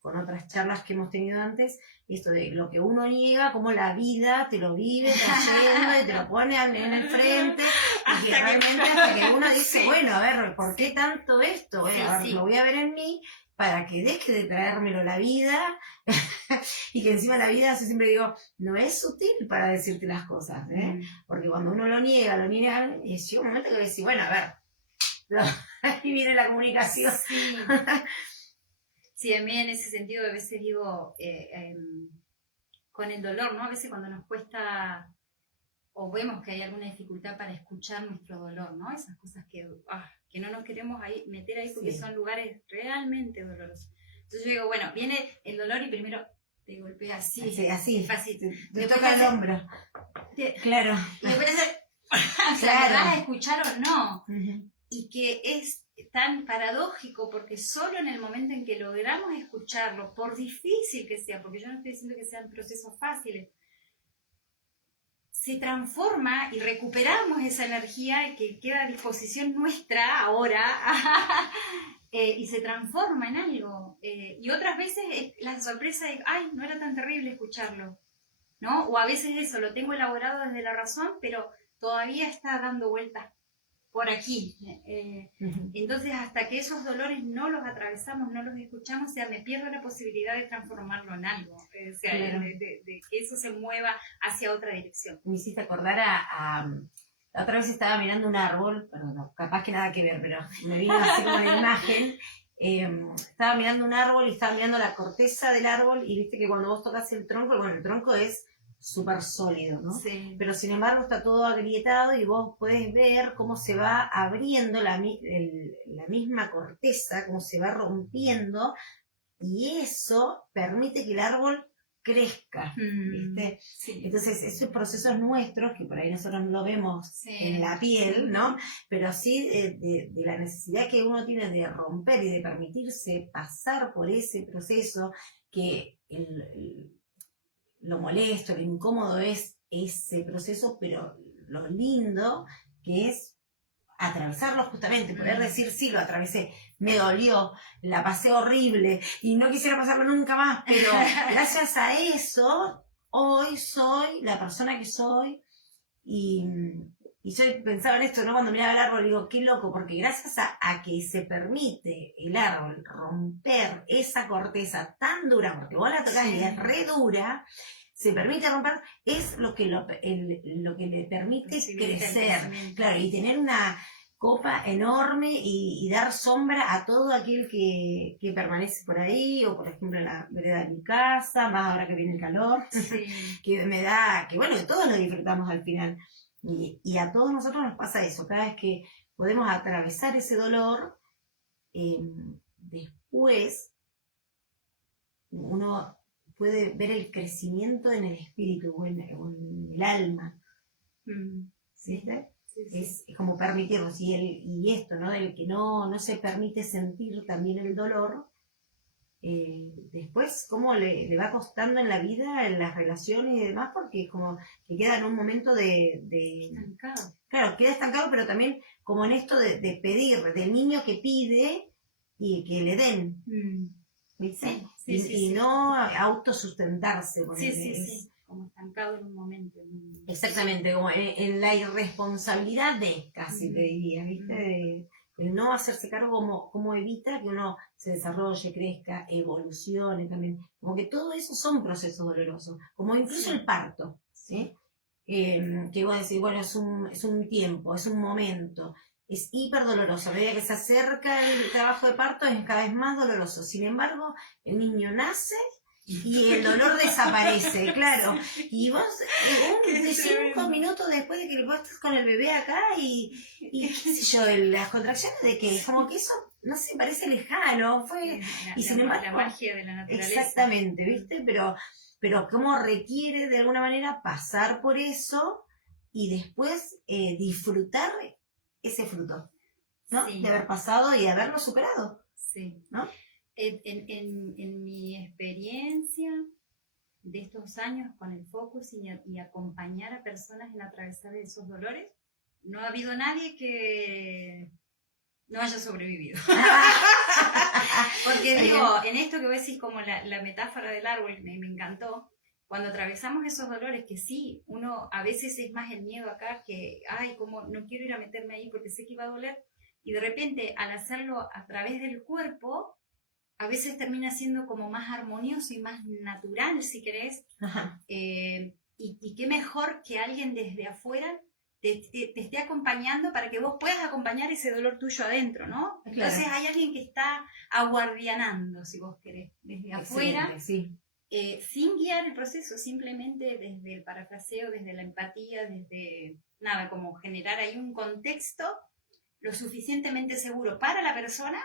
con otras charlas que hemos tenido antes, esto de lo que uno niega, como la vida te lo vive trayendo y te lo pone en el frente, y que realmente hasta que uno dice, bueno, a ver, ¿por qué tanto esto? A ver, lo voy a ver en mí, para que deje de traérmelo la vida, y que encima la vida, yo siempre digo, no es sutil para decirte las cosas, porque cuando uno lo niega, y llega un momento que decís, bueno, a ver, ahí viene la comunicación. Sí. Sí, a mí en ese sentido a veces digo, con el dolor, ¿no? A veces cuando nos cuesta o vemos que hay alguna dificultad para escuchar nuestro dolor, ¿no? Esas cosas que no nos queremos meter ahí porque son lugares realmente dolorosos. Entonces yo digo, bueno, viene el dolor y primero te golpea así. Fácil. Te toca el hombro. Claro. Y después o sea, ¿me vas a escuchar o no? Y que es tan paradójico porque solo en el momento en que logramos escucharlo, por difícil que sea, porque yo no estoy diciendo que sean procesos fáciles, se transforma y recuperamos esa energía que queda a disposición nuestra ahora y se transforma en algo. Y otras veces la sorpresa de, ay, no era tan terrible escucharlo, ¿no? O a veces eso, lo tengo elaborado desde la razón, pero todavía está dando vueltas por aquí. Entonces, hasta que esos dolores no los atravesamos, no los escuchamos, o sea, me pierdo la posibilidad de transformarlo en algo, o sea, de que eso se mueva hacia otra dirección. Me hiciste acordar la otra vez estaba mirando un árbol, perdón, no, capaz que nada que ver, pero me vino así como la imagen. Estaba mirando un árbol y estaba mirando la corteza del árbol, y viste que cuando vos tocas el tronco, bueno, el tronco es súper sólido, ¿no? Sí. Pero sin embargo está todo agrietado y vos podés ver cómo se va abriendo la misma corteza, cómo se va rompiendo, y eso permite que el árbol crezca, ¿viste? Sí. Entonces esos procesos nuestros, que por ahí nosotros no lo vemos en la piel, ¿no? Pero sí de la necesidad que uno tiene de romper y de permitirse pasar por ese proceso, que lo molesto, lo incómodo es ese proceso, pero lo lindo que es atravesarlo justamente, poder decir, sí, lo atravesé, me dolió, la pasé horrible y no quisiera pasarlo nunca más, pero gracias a eso, hoy soy la persona que soy. Y yo pensaba en esto, ¿no? Cuando miraba el árbol, digo, qué loco, porque gracias a que se permite el árbol romper esa corteza tan dura, porque vos la tocás y es re dura, se permite romper, es lo que le permite crecer, claro, y tener una copa enorme y dar sombra a todo aquel que permanece por ahí, o por ejemplo en la vereda de mi casa, más ahora que viene el calor, que me da, que bueno, que todos lo disfrutamos al final. Y a todos nosotros nos pasa eso, cada vez que podemos atravesar ese dolor, después uno puede ver el crecimiento en el espíritu o en el alma. ¿Viste? Sí. Es como permitirnos, y esto, ¿no? Del que no se permite sentir también el dolor, después cómo le va costando en la vida, en las relaciones y demás, porque es como que queda en un momento de estancado. Claro, queda estancado, pero también como en esto de pedir, del niño que pide y que le den. ¿Viste? Y no autosustentarse. Sí. Como estancado en un momento. Exactamente, como en la irresponsabilidad casi te diría, ¿viste? El no hacerse cargo, como evita que uno se desarrolle, crezca, evolucione también. Como que todo eso son procesos dolorosos, como incluso el parto, ¿sí? que vos decís, bueno, es un tiempo, es un momento, es hiper doloroso. A medida que se acerca el trabajo de parto es cada vez más doloroso. Sin embargo, el niño nace y el dolor desaparece, claro. Y vos, de 5 minutos después de que vos estás con el bebé acá y qué sé yo, las contracciones de que como que eso, no sé, parece lejano, fue... Y sin embargo, la magia de la naturaleza. Exactamente, ¿viste? Pero cómo requiere de alguna manera pasar por eso y después disfrutar ese fruto, ¿no? Sí. De haber pasado y de haberlo superado. Sí. ¿No? En mi experiencia de estos años con el focus y acompañar a personas en atravesar esos dolores, no ha habido nadie que no haya sobrevivido. Porque digo, en esto que vos decís como la metáfora del árbol, me encantó, cuando atravesamos esos dolores, que sí, uno a veces es más el miedo acá que, ay, como no quiero ir a meterme ahí porque sé que va a doler, y de repente al hacerlo a través del cuerpo, a veces termina siendo como más armonioso y más natural, si querés. Y qué mejor que alguien desde afuera te esté acompañando para que vos puedas acompañar ese dolor tuyo adentro, ¿no? Claro. Entonces hay alguien que está aguardianando, si vos querés, desde afuera, sí. Sin guiar el proceso, simplemente desde el parafraseo, desde la empatía, desde nada, como generar ahí un contexto lo suficientemente seguro para la persona,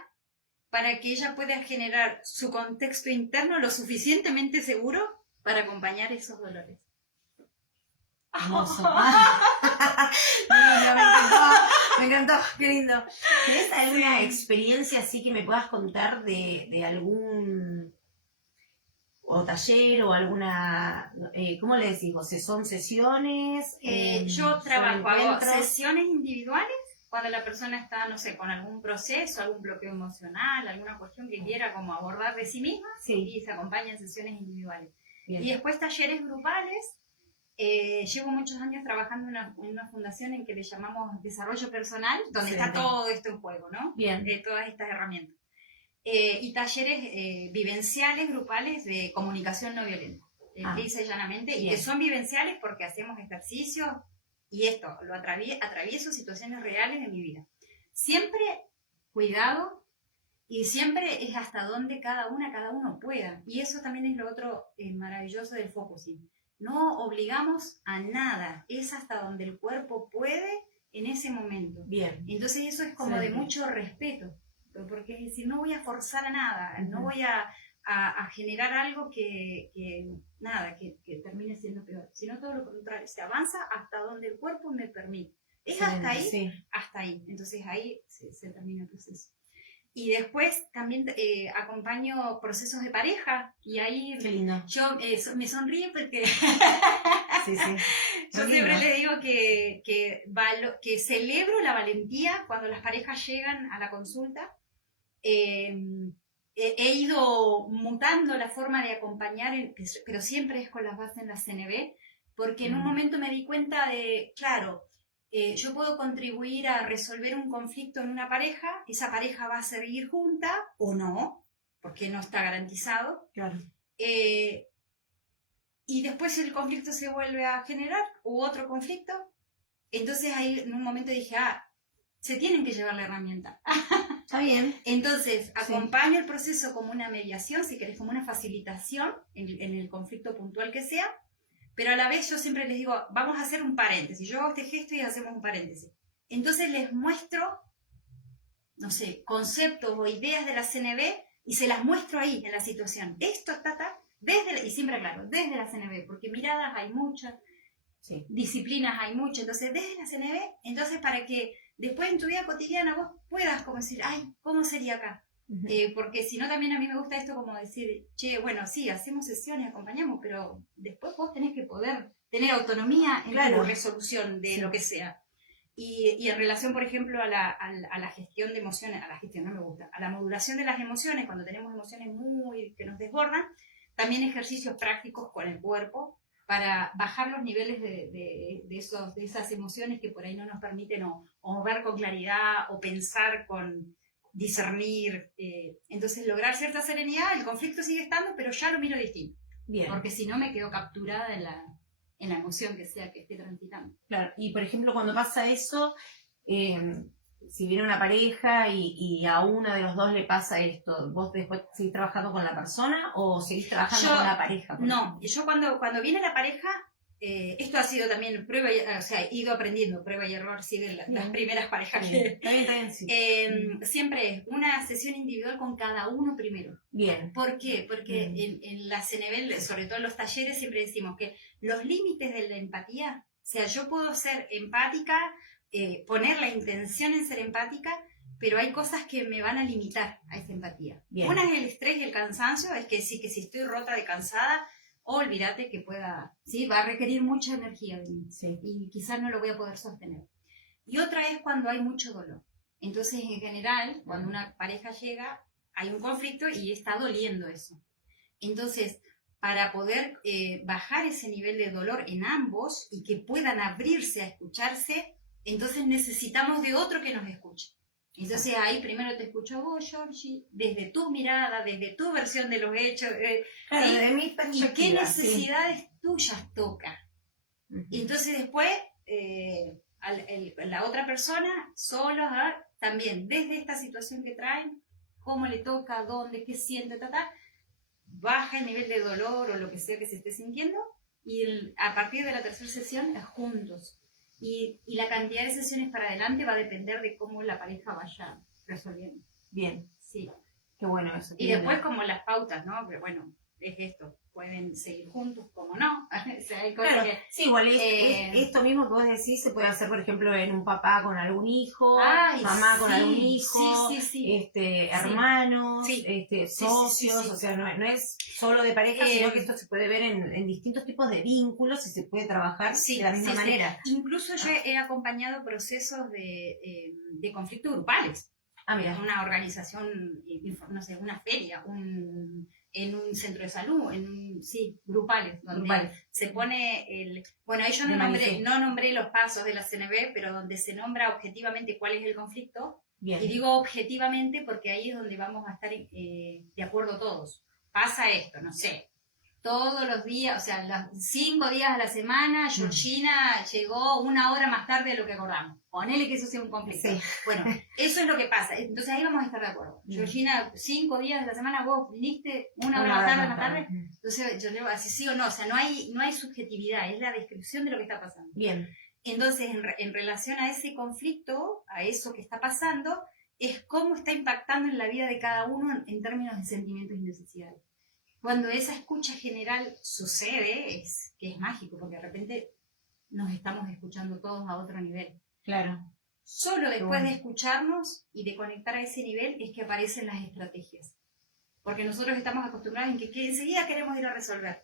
para que ella pueda generar su contexto interno lo suficientemente seguro para acompañar esos dolores. Hermoso. Me encantó, qué lindo. ¿Tienes alguna experiencia así que me puedas contar de algún o taller o alguna, ¿cómo le decís vos? ¿Son sesiones? Yo trabajo, hago sesiones individuales cuando la persona está, no sé, con algún proceso, algún bloqueo emocional, alguna cuestión que quiera como abordar de sí misma, y se acompaña en sesiones individuales. Bien. Y después talleres grupales. Llevo muchos años trabajando en una fundación en que le llamamos Desarrollo Personal, donde está todo esto en juego, ¿no? Bien. Todas estas herramientas. Y talleres vivenciales, grupales de comunicación no violenta, lisa y llanamente, y que son vivenciales porque hacemos ejercicios y esto, lo atravieso situaciones reales de mi vida. Siempre cuidado y siempre es hasta donde cada uno pueda. Y eso también es lo otro maravilloso del focusing. No obligamos a nada, es hasta donde el cuerpo puede en ese momento. Bien. Entonces eso es como de mucho respeto, porque es decir, no voy a forzar a nada, no voy a generar algo que termine siendo peor, sino todo lo contrario, se avanza hasta donde el cuerpo me permite. Es hasta ahí, hasta ahí. Entonces ahí se termina el proceso. Y después también acompaño procesos de pareja y ahí yo me sonrío porque yo siempre le digo que celebro la valentía cuando las parejas llegan a la consulta. He ido mutando la forma de acompañar, pero siempre es con las bases en la CNV, porque en un momento me di cuenta de, claro, yo puedo contribuir a resolver un conflicto en una pareja, esa pareja va a seguir junta o no, porque no está garantizado. Claro. Y después el conflicto se vuelve a generar, u otro conflicto. Entonces ahí en un momento dije, se tienen que llevar la herramienta. Está bien. Entonces acompaño el proceso como una mediación, si querés, como una facilitación en el conflicto puntual que sea. Pero a la vez yo siempre les digo, vamos a hacer un paréntesis. Yo hago este gesto y hacemos un paréntesis. Entonces les muestro, no sé, conceptos o ideas de la CNV y se las muestro ahí en la situación. Esto está, y siempre aclaro, desde la CNV, porque miradas hay muchas, disciplinas hay muchas. Entonces, desde la CNV, entonces para que después en tu vida cotidiana vos puedas como decir, ¿cómo sería acá? Porque si no, también a mí me gusta esto como decir, bueno, sí, hacemos sesiones, acompañamos, pero después vos tenés que poder tener autonomía en tu resolución de lo que sea. Y en relación, por ejemplo, a la gestión de emociones, a la modulación de las emociones, cuando tenemos emociones que nos desbordan, también ejercicios prácticos con el cuerpo para bajar los niveles de esas emociones que por ahí no nos permiten o ver con claridad o pensar con discernir, entonces lograr cierta serenidad. El conflicto sigue estando, pero ya lo miro distinto. Bien. Porque si no me quedo capturada en la emoción que sea que esté transitando. Claro, y por ejemplo, cuando pasa eso, si viene una pareja y a uno de los dos le pasa esto, ¿vos después seguís trabajando con la persona o seguís trabajando con la pareja? No, yo cuando viene la pareja, esto ha sido también prueba, o sea, he ido aprendiendo, prueba y error, siguen las primeras parejas que... Está bien, sí. Siempre es una sesión individual con cada uno primero. Bien. ¿Por qué? Porque en la CNV, sobre todo en los talleres, siempre decimos que los límites de la empatía, o sea, yo puedo ser empática, poner la intención en ser empática, pero hay cosas que me van a limitar a esa empatía. Bien. Una es el estrés y el cansancio, es que sí, que si estoy rota de cansada, olvídate que pueda, sí, va a requerir mucha energía de mí, sí, y quizás no lo voy a poder sostener. Y otra es cuando hay mucho dolor. Entonces, en general, cuando una pareja llega, hay un conflicto y está doliendo eso. Entonces, para poder bajar ese nivel de dolor en ambos y que puedan abrirse a escucharse, entonces necesitamos de otro que nos escuche. Entonces ahí primero te escucho a vos, Georgie, desde tu mirada, desde tu versión de los hechos, claro, ¿sí? de mi perspectiva, ¿Y qué necesidades tuyas toca? Y entonces después la otra persona, solo, también desde esta situación que traen, cómo le toca, dónde, qué siente, baja el nivel de dolor o lo que sea que se esté sintiendo, y a partir de la tercera sesión, juntos. Y la cantidad de sesiones para adelante va a depender de cómo la pareja vaya resolviendo. Bien. Sí. Qué bueno eso. Y después como las pautas, ¿no? Pero bueno, es esto. Pueden seguir juntos, como no. O sea, hay cosas claro, que... sí, igual esto mismo que vos decís se puede hacer, por ejemplo, en un papá con algún hijo, mamá con algún hijo, hermanos, socios, o sea, no es solo de pareja, sino que esto se puede ver en distintos tipos de vínculos y se puede trabar de la misma manera. Incluso yo he acompañado procesos de conflictos grupales. Mira. Una organización, no sé, una feria, en un centro de salud, grupales, donde se pone bueno, ahí yo no nombré los pasos de la CNV, pero donde se nombra objetivamente cuál es el conflicto. Bien. Y digo objetivamente porque ahí es donde vamos a estar de acuerdo todos. Pasa esto, no sé, todos los días, o sea, los 5 días a la semana, Georgina llegó 1 hora más tarde de lo que acordamos. Ponele que eso sea un conflicto. Sí. Bueno, eso es lo que pasa. Entonces ahí vamos a estar de acuerdo. Georgina, 5 días de la semana, vos viniste 1 hora más tarde. Entonces yo le digo así sí o no. O sea, no hay subjetividad, es la descripción de lo que está pasando. Bien. Entonces, en relación a ese conflicto, a eso que está pasando, es cómo está impactando en la vida de cada uno en términos de sentimientos y necesidades. Cuando esa escucha general sucede, es mágico, porque de repente nos estamos escuchando todos a otro nivel. Claro. Solo después de escucharnos y de conectar a ese nivel es que aparecen las estrategias. Porque nosotros estamos acostumbrados en que enseguida queremos ir a resolver.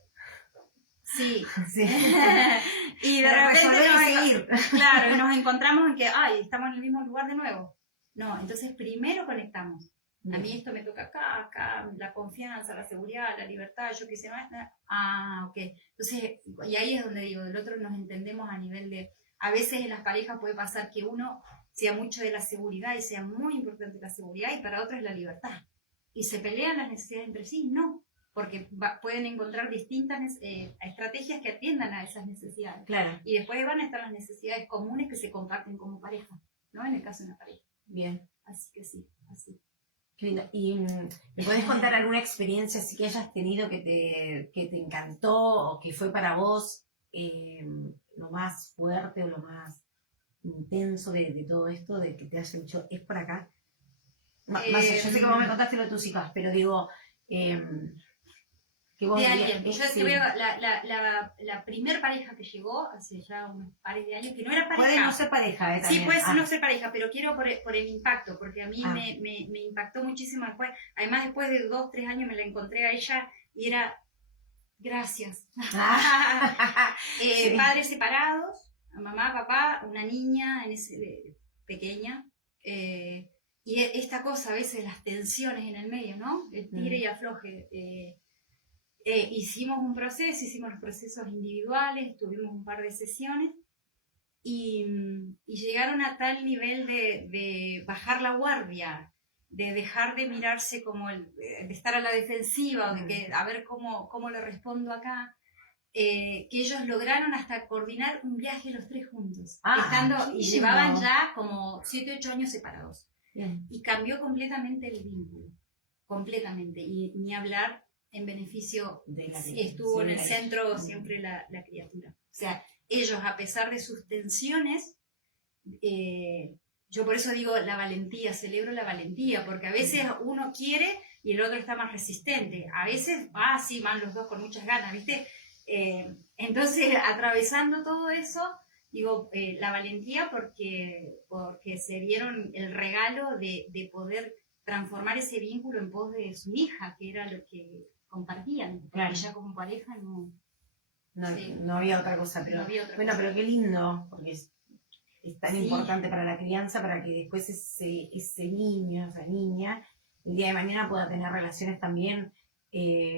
Sí. Y de repente claro, y nos encontramos en que, estamos en el mismo lugar de nuevo. No, entonces primero conectamos. A mí esto me toca acá, la confianza, la seguridad, la libertad, yo quise más. Ok. Entonces, y ahí es donde digo, del otro nos entendemos a nivel de, a veces en las parejas puede pasar que uno sea mucho de la seguridad y sea muy importante la seguridad y para otro es la libertad. Y se pelean las necesidades entre sí, no, porque pueden encontrar distintas estrategias que atiendan a esas necesidades. Claro. Y después van a estar las necesidades comunes que se comparten como pareja, ¿no? En el caso de una pareja. Bien. Así que sí, así. ¿Y me podés contar alguna experiencia así que hayas tenido que te encantó o que fue para vos lo más fuerte o lo más intenso de todo esto, de que te has dicho, es por acá? Yo sé que vos me contaste lo de tus hijas, pero digo, que vos de alguien. Yo escribo la primer pareja que llegó hace ya unos pares de años, que no era pareja. Puede no ser pareja, Sí, puede no ser pareja, pero quiero por el impacto, porque a mí me impactó muchísimo después. Además, después de 2, 3 años me la encontré a ella y era, gracias. Sí. Padres separados, mamá, papá, una niña pequeña. Y esta cosa, a veces, las tensiones en el medio, ¿no? El tire y afloje. Hicimos los procesos individuales, tuvimos un par de sesiones y llegaron a tal nivel de bajar la guardia, de dejar de mirarse como de estar a la defensiva, o de que a ver cómo le respondo acá, que ellos lograron hasta coordinar un viaje los 3 juntos, y qué llevaban lindo. ya como 7, 8 años separados. Bien. Y cambió completamente el vínculo, completamente, y ni hablar en beneficio De la estuvo en el criatura. centro siempre la criatura. O sea, ellos, a pesar de sus tensiones, yo por eso digo la valentía, celebro la valentía, porque a veces uno quiere y el otro está más resistente. A veces, sí, van los dos con muchas ganas, ¿viste? Entonces, atravesando todo eso, digo, la valentía porque se dieron el regalo de poder transformar ese vínculo en pos de su hija, que era lo que compartían, porque Claro. ya como pareja no... No, Sí. no había otra cosa, pero No había otra bueno, cosa. pero qué lindo, porque es tan Sí. importante para la crianza, para que después ese niño, esa niña, el día de mañana pueda tener relaciones también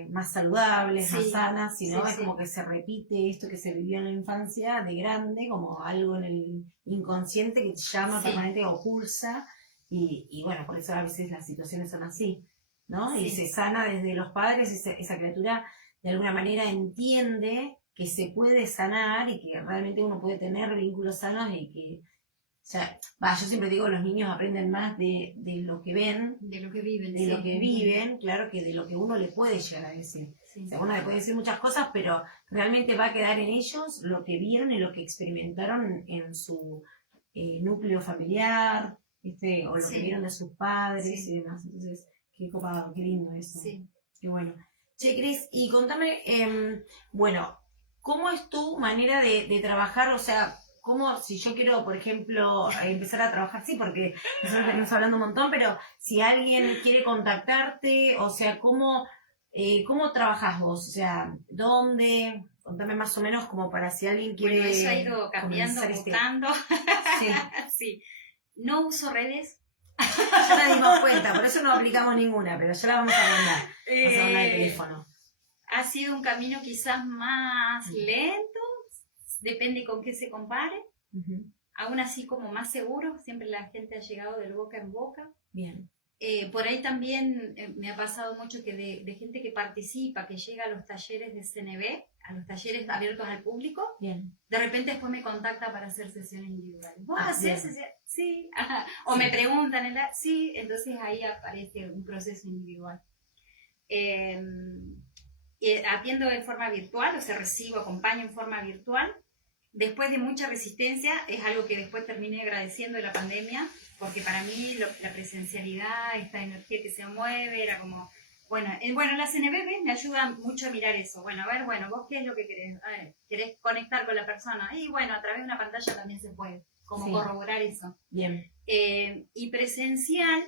más saludables, Sí. más sanas, si no Sí, es sí. como que se repite esto que se vivió en la infancia de grande, como algo en el inconsciente que te llama Sí. permanente o pulsa, y bueno, por eso a veces las situaciones son así, ¿no? Sí. Y se sana desde los padres, esa criatura de alguna manera entiende que se puede sanar y que realmente uno puede tener vínculos sanos y que, o sea, yo siempre digo, los niños aprenden más de lo que ven, De lo que viven. de sí. lo que viven, claro, que de lo que uno le puede llegar a decir. Sí. O sea, uno le puede decir muchas cosas, pero realmente va a quedar en ellos lo que vieron y lo que experimentaron en su núcleo familiar, ¿viste? O lo Sí. que vieron de sus padres Sí. y demás. Entonces, qué copado, qué lindo eso. Sí. Qué bueno. Che, Cris, y contame, bueno, ¿cómo es tu manera de trabajar? O sea, ¿cómo, si yo quiero, por ejemplo, empezar a trabajar? Sí, porque nosotros venimos hablando un montón, pero si alguien quiere contactarte, o sea, ¿cómo trabajás vos? O sea, ¿dónde? Contame más o menos como para si alguien quiere Bueno, eso ha ido cambiando, comenzar mutando. Sí, Sí. No uso redes. ya nos dimos cuenta, por eso no aplicamos ninguna, pero ya la vamos a mandar. Vamos a mandar el teléfono. Ha sido un camino quizás más lento, depende con qué se compare. Uh-huh. Aún así como más seguro, siempre la gente ha llegado del boca en boca. Bien. Por ahí también me ha pasado mucho que de gente que participa, que llega a los talleres de CNB, a los talleres abiertos al público, bien. De repente después me contacta para hacer sesiones individuales. ¿Vos Ah, hacés bien. sesiones? Sí. Ajá. O me preguntan, sí, entonces ahí aparece un proceso individual. Atiendo de forma virtual, o sea, acompaño en forma virtual. Después de mucha resistencia, es algo que después terminé agradeciendo de la pandemia, porque para mí la presencialidad, esta energía que se mueve, era como, bueno, la CNB me ayuda mucho a mirar eso. Bueno, a ver, ¿vos qué es lo que querés? A ver, ¿querés conectar con la persona? Y bueno, a través de una pantalla también se puede, como Sí. corroborar eso. Bien. Y presencial,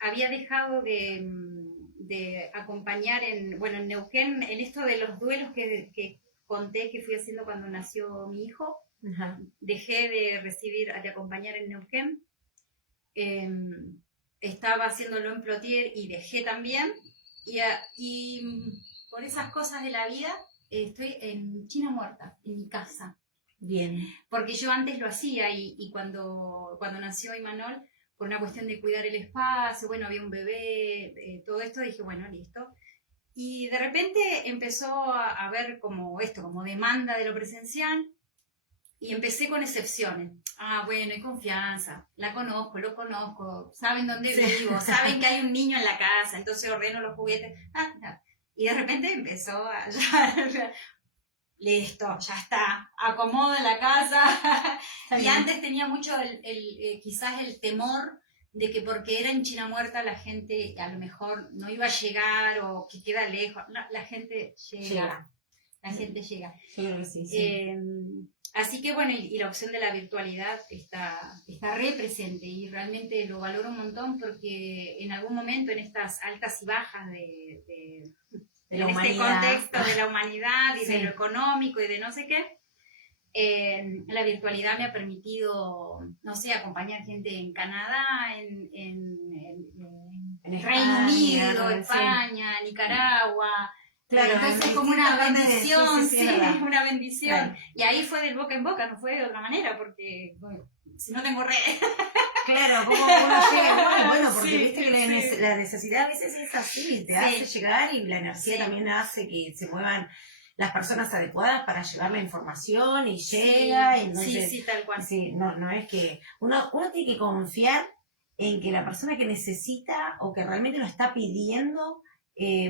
había dejado de acompañar en Neuquén, en esto de los duelos que conté que fui haciendo cuando nació mi hijo. Ajá. Dejé de acompañar en Neuquén. Estaba haciéndolo en Plotier y dejé también. Y por esas cosas de la vida, estoy en China Muerta, en mi casa. Bien. Porque yo antes lo hacía y cuando nació Imanol, por una cuestión de cuidar el espacio, había un bebé, todo esto, dije, bueno, listo. Y de repente empezó a haber como demanda de lo presencial, y empecé con excepciones. Hay confianza, la conozco, lo conozco, saben dónde vivo, saben que hay un niño en la casa, entonces ordeno los juguetes. Y de repente empezó listo, ya está, acomodo la casa. Y antes tenía mucho quizás el temor de que porque era en China Muerta la gente a lo mejor no iba a llegar o que queda lejos. No, la gente llega. La gente llega. Yo creo que sí. Así que y la opción de la virtualidad está re presente y realmente lo valoro un montón porque en algún momento en estas altas y bajas de en este contexto de la humanidad y de lo económico y de no sé qué, la virtualidad me ha permitido, no sé, acompañar gente en Canadá, en Reino Unido, España, Nicaragua. Claro, entonces es como una bendición, una bendición. Claro. Y ahí fue del boca en boca, no fue de otra manera, porque si no tengo redes. Claro, como uno llega, porque viste que la necesidad a veces es así, te hace llegar y la energía también hace que se muevan las personas adecuadas para llevar la información y llega. Sí, Entonces, sí, tal cual. sí, no es que uno tiene que confiar en que la persona que necesita o que realmente lo está pidiendo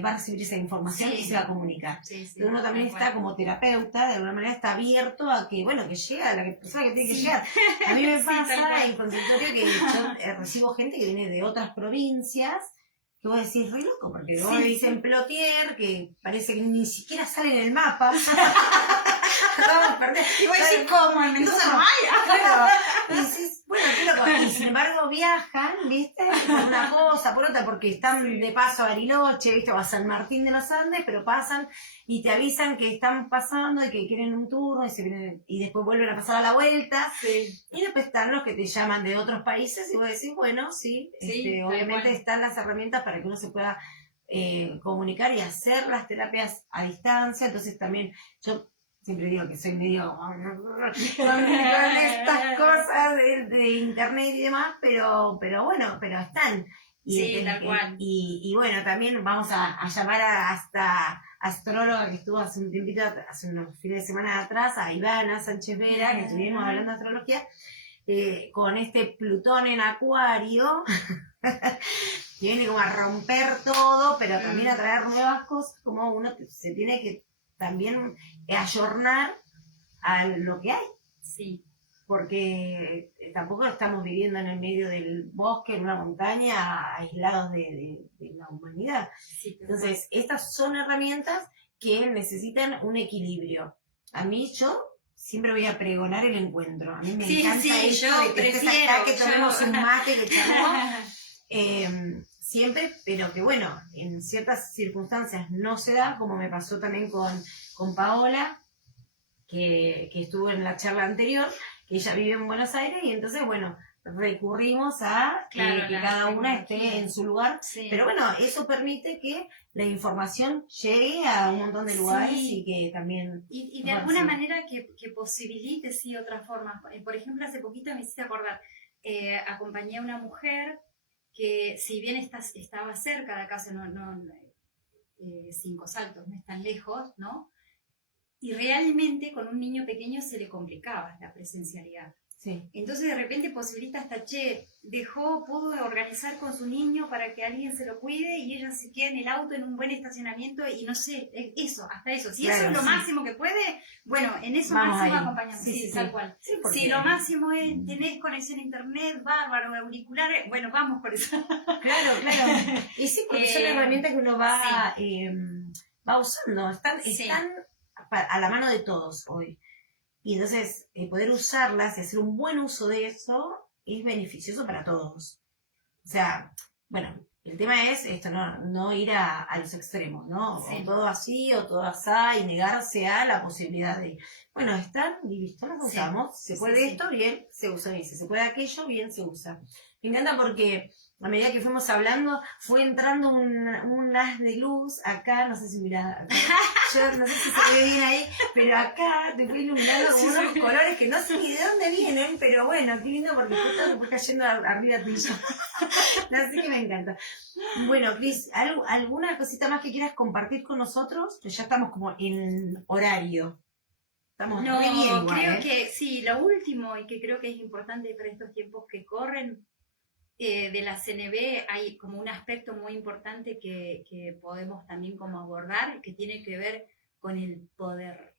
va a recibir esa información y se va a comunicar. Sí, Entonces uno también está como terapeuta, de alguna manera está abierto a que, bueno, que llega la persona que tiene que llegar. A mí me pasa en consultorio que yo recibo gente que viene de otras provincias, que vos decís, re loco, porque vos me dicen Plotier, que parece que ni siquiera sale en el mapa. Vamos, perdón. Y vos decís, ¿cómo? ¿En Mendoza no hay? Claro. Y decís, bueno, qué loco. Y sin embargo viajan, ¿viste? Por una cosa, por otra, porque están de paso a Bariloche, ¿viste? O a San Martín de los Andes, pero pasan y te avisan que están pasando y que quieren un turno y después vuelven a pasar a la vuelta. Sí. Y después están los que te llaman de otros países y vos decís, bueno, sí, obviamente están las herramientas para que uno se pueda comunicar y hacer las terapias a distancia. Entonces también yo siempre digo que soy medio con estas cosas de internet y demás, pero bueno, pero están. Sí, tal cual. Y bueno, también vamos a llamar a esta astróloga que estuvo hace un tiempito, hace unos fines de semana atrás, a Ivana Sánchez Vera, que estuvimos hablando de astrología, con este Plutón en Acuario, que viene como a romper todo, pero también a traer nuevas cosas, como uno se tiene que también ayornar a lo que hay. Sí. Porque tampoco estamos viviendo en el medio del bosque, en una montaña, aislados de la humanidad. Sí, entonces, estas son herramientas que necesitan un equilibrio. A mí, yo siempre voy a pregonar el encuentro. A mí me encanta esto de que estés acá, que tomemos un mate, que charlamos. Siempre, pero que bueno, en ciertas circunstancias no se da, como me pasó también con Paola, que estuvo en la charla anterior, que ella vive en Buenos Aires, y entonces, bueno, recurrimos a que cada una esté en su lugar, pero bueno, eso permite que la información llegue a un montón de lugares y que también... Y de alguna manera que posibilite, otras formas. Por ejemplo, hace poquito me hiciste acordar, acompañé a una mujer que si bien estaba cerca de acá, 5 Saltos, no es tan lejos, ¿no? Y realmente con un niño pequeño se le complicaba la presencialidad. Sí. Entonces de repente posibilita hasta, pudo organizar con su niño para que alguien se lo cuide y ella se queda en el auto en un buen estacionamiento y no sé, hasta eso. Si eso es lo máximo que puede, bueno, en eso máximo acompañamos. Sí, tal cual. Sí, si lo máximo es tenés conexión a internet, bárbaro, auriculares, bueno, vamos por eso. Claro. Y sí, porque son herramientas que uno va usando, están a la mano de todos hoy. Y entonces, poder usarlas y hacer un buen uso de eso es beneficioso para todos. O sea, bueno, el tema es esto, no ir a los extremos, ¿no? O todo así, o todo así, y negarse a la posibilidad de, bueno, están y listo, las usamos. Se puede esto, bien, se usa. Y si se puede aquello, bien, se usa. Me encanta porque a medida que fuimos hablando, fue entrando un haz de luz acá, no sé si mirá, yo no sé si se ve bien ahí, pero acá te fue iluminando con unos colores que no sé ni de dónde vienen, pero bueno, qué lindo porque justo te fue cayendo arriba tuyo. Así que me encanta. Bueno, Cris, ¿alguna cosita más que quieras compartir con nosotros? Que ya estamos como en horario. Estamos muy bien igual, creo que sí, lo último y que creo que es importante para estos tiempos que corren, de la CNB hay como un aspecto muy importante que podemos también como abordar, que tiene que ver con el poder.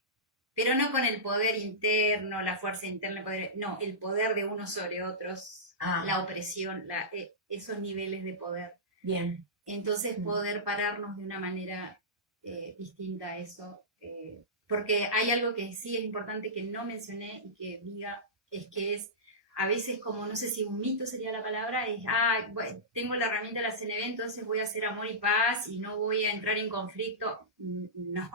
Pero no con el poder interno, la fuerza interna, el poder de unos sobre otros, la opresión, esos niveles de poder. Bien. Entonces poder pararnos de una manera distinta a eso. Porque hay algo que sí es importante que no mencioné y que diga, es a veces como, no sé si un mito sería la palabra, es, tengo la herramienta de la CNB, entonces voy a hacer amor y paz y no voy a entrar en conflicto. No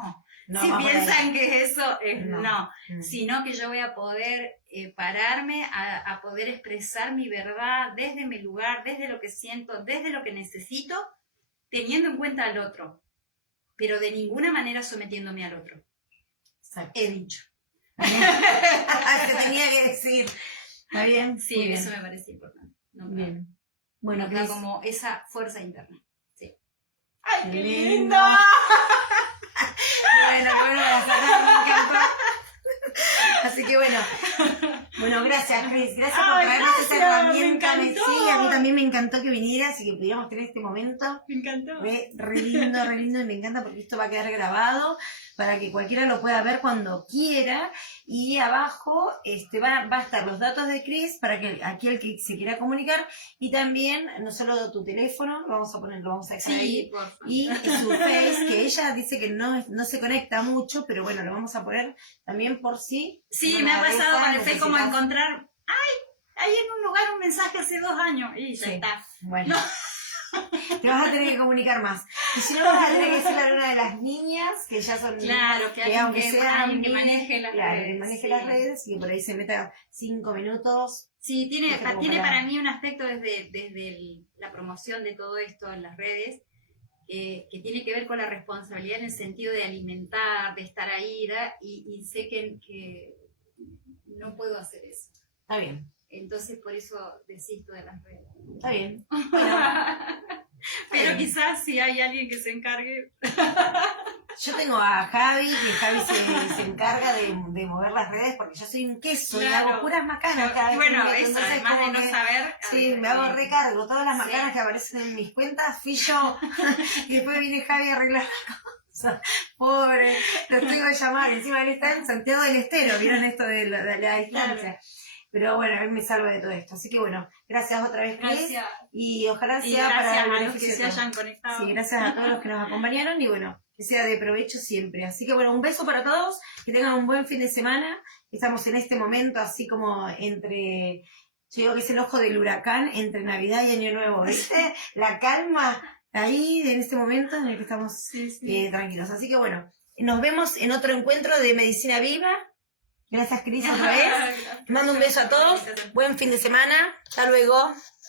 si piensan que eso es no. Sino que yo voy a poder pararme a poder expresar mi verdad desde mi lugar, desde lo que siento, desde lo que necesito, teniendo en cuenta al otro, pero de ninguna manera sometiéndome al otro. Exacto. He dicho. Te tenía que decir. ¿Está bien? Sí, eso me parece importante. Bien. Bueno, da como esa fuerza interna. Sí. ¡Ay, qué lindo! bueno, la sacar, me encantó. Así que bueno, gracias Cris, gracias por traernos esta herramienta. Sí, a mí también me encantó que vinieras y que pudiéramos tener este momento. Me encantó. Re lindo y me encanta porque esto va a quedar grabado para que cualquiera lo pueda ver cuando quiera. Y abajo va a estar los datos de Cris para que aquel que se quiera comunicar, y también no solo tu teléfono, lo vamos a dejar ahí, por favor. y su face, que ella dice que no se conecta mucho, pero bueno, lo vamos a poner también por sí. Sí, me ha pasado con el Face como encontrar, hay en un lugar un mensaje hace 2 años y ya está. Bueno. Te vas a tener que comunicar más. Y si no, vas a tener que decirle a una de las niñas, que ya son Claro, que aunque alguien sea que maneje las redes. que maneje Sí. las redes y que por ahí se meta 5 minutos. Sí, tiene para para mí un aspecto desde la promoción de todo esto en las redes, que tiene que ver con la responsabilidad en el sentido de alimentar, de estar ahí, y sé que no puedo hacer eso. Está bien. Entonces por eso desisto de las redes. Está bien. Pero quizás si hay alguien que se encargue. Yo tengo a Javi, que Javi se encarga de mover las redes, porque yo soy un queso y hago puras macanas cada vez. Bueno, que eso, entonces además de como no que, saber. Sí, me hago recargo. Todas las macanas que aparecen en mis cuentas, fui yo. Y después viene Javi a arreglar las cosas. Pobre, lo tengo que llamar. Encima él está en Santiago del Estero, ¿vieron esto de la distancia? Claro. Pero bueno, él me salva de todo esto. Así que bueno, gracias otra vez, Cris. Gracias. Y ojalá Y sea para gracias el a los beneficio que de se todos. hayan conectado. Sí, gracias a todos los que nos acompañaron y bueno, que sea de provecho siempre. Así que bueno, un beso para todos, que tengan un buen fin de semana. Estamos en este momento así como entre, yo digo que es el ojo del huracán, entre Navidad y Año Nuevo, ¿viste? La calma ahí en este momento en el que estamos tranquilos. Así que bueno, nos vemos en otro encuentro de Medicina Viva. Gracias, Cris, otra vez. Te mando un beso a todos. Buen fin de semana. Hasta luego.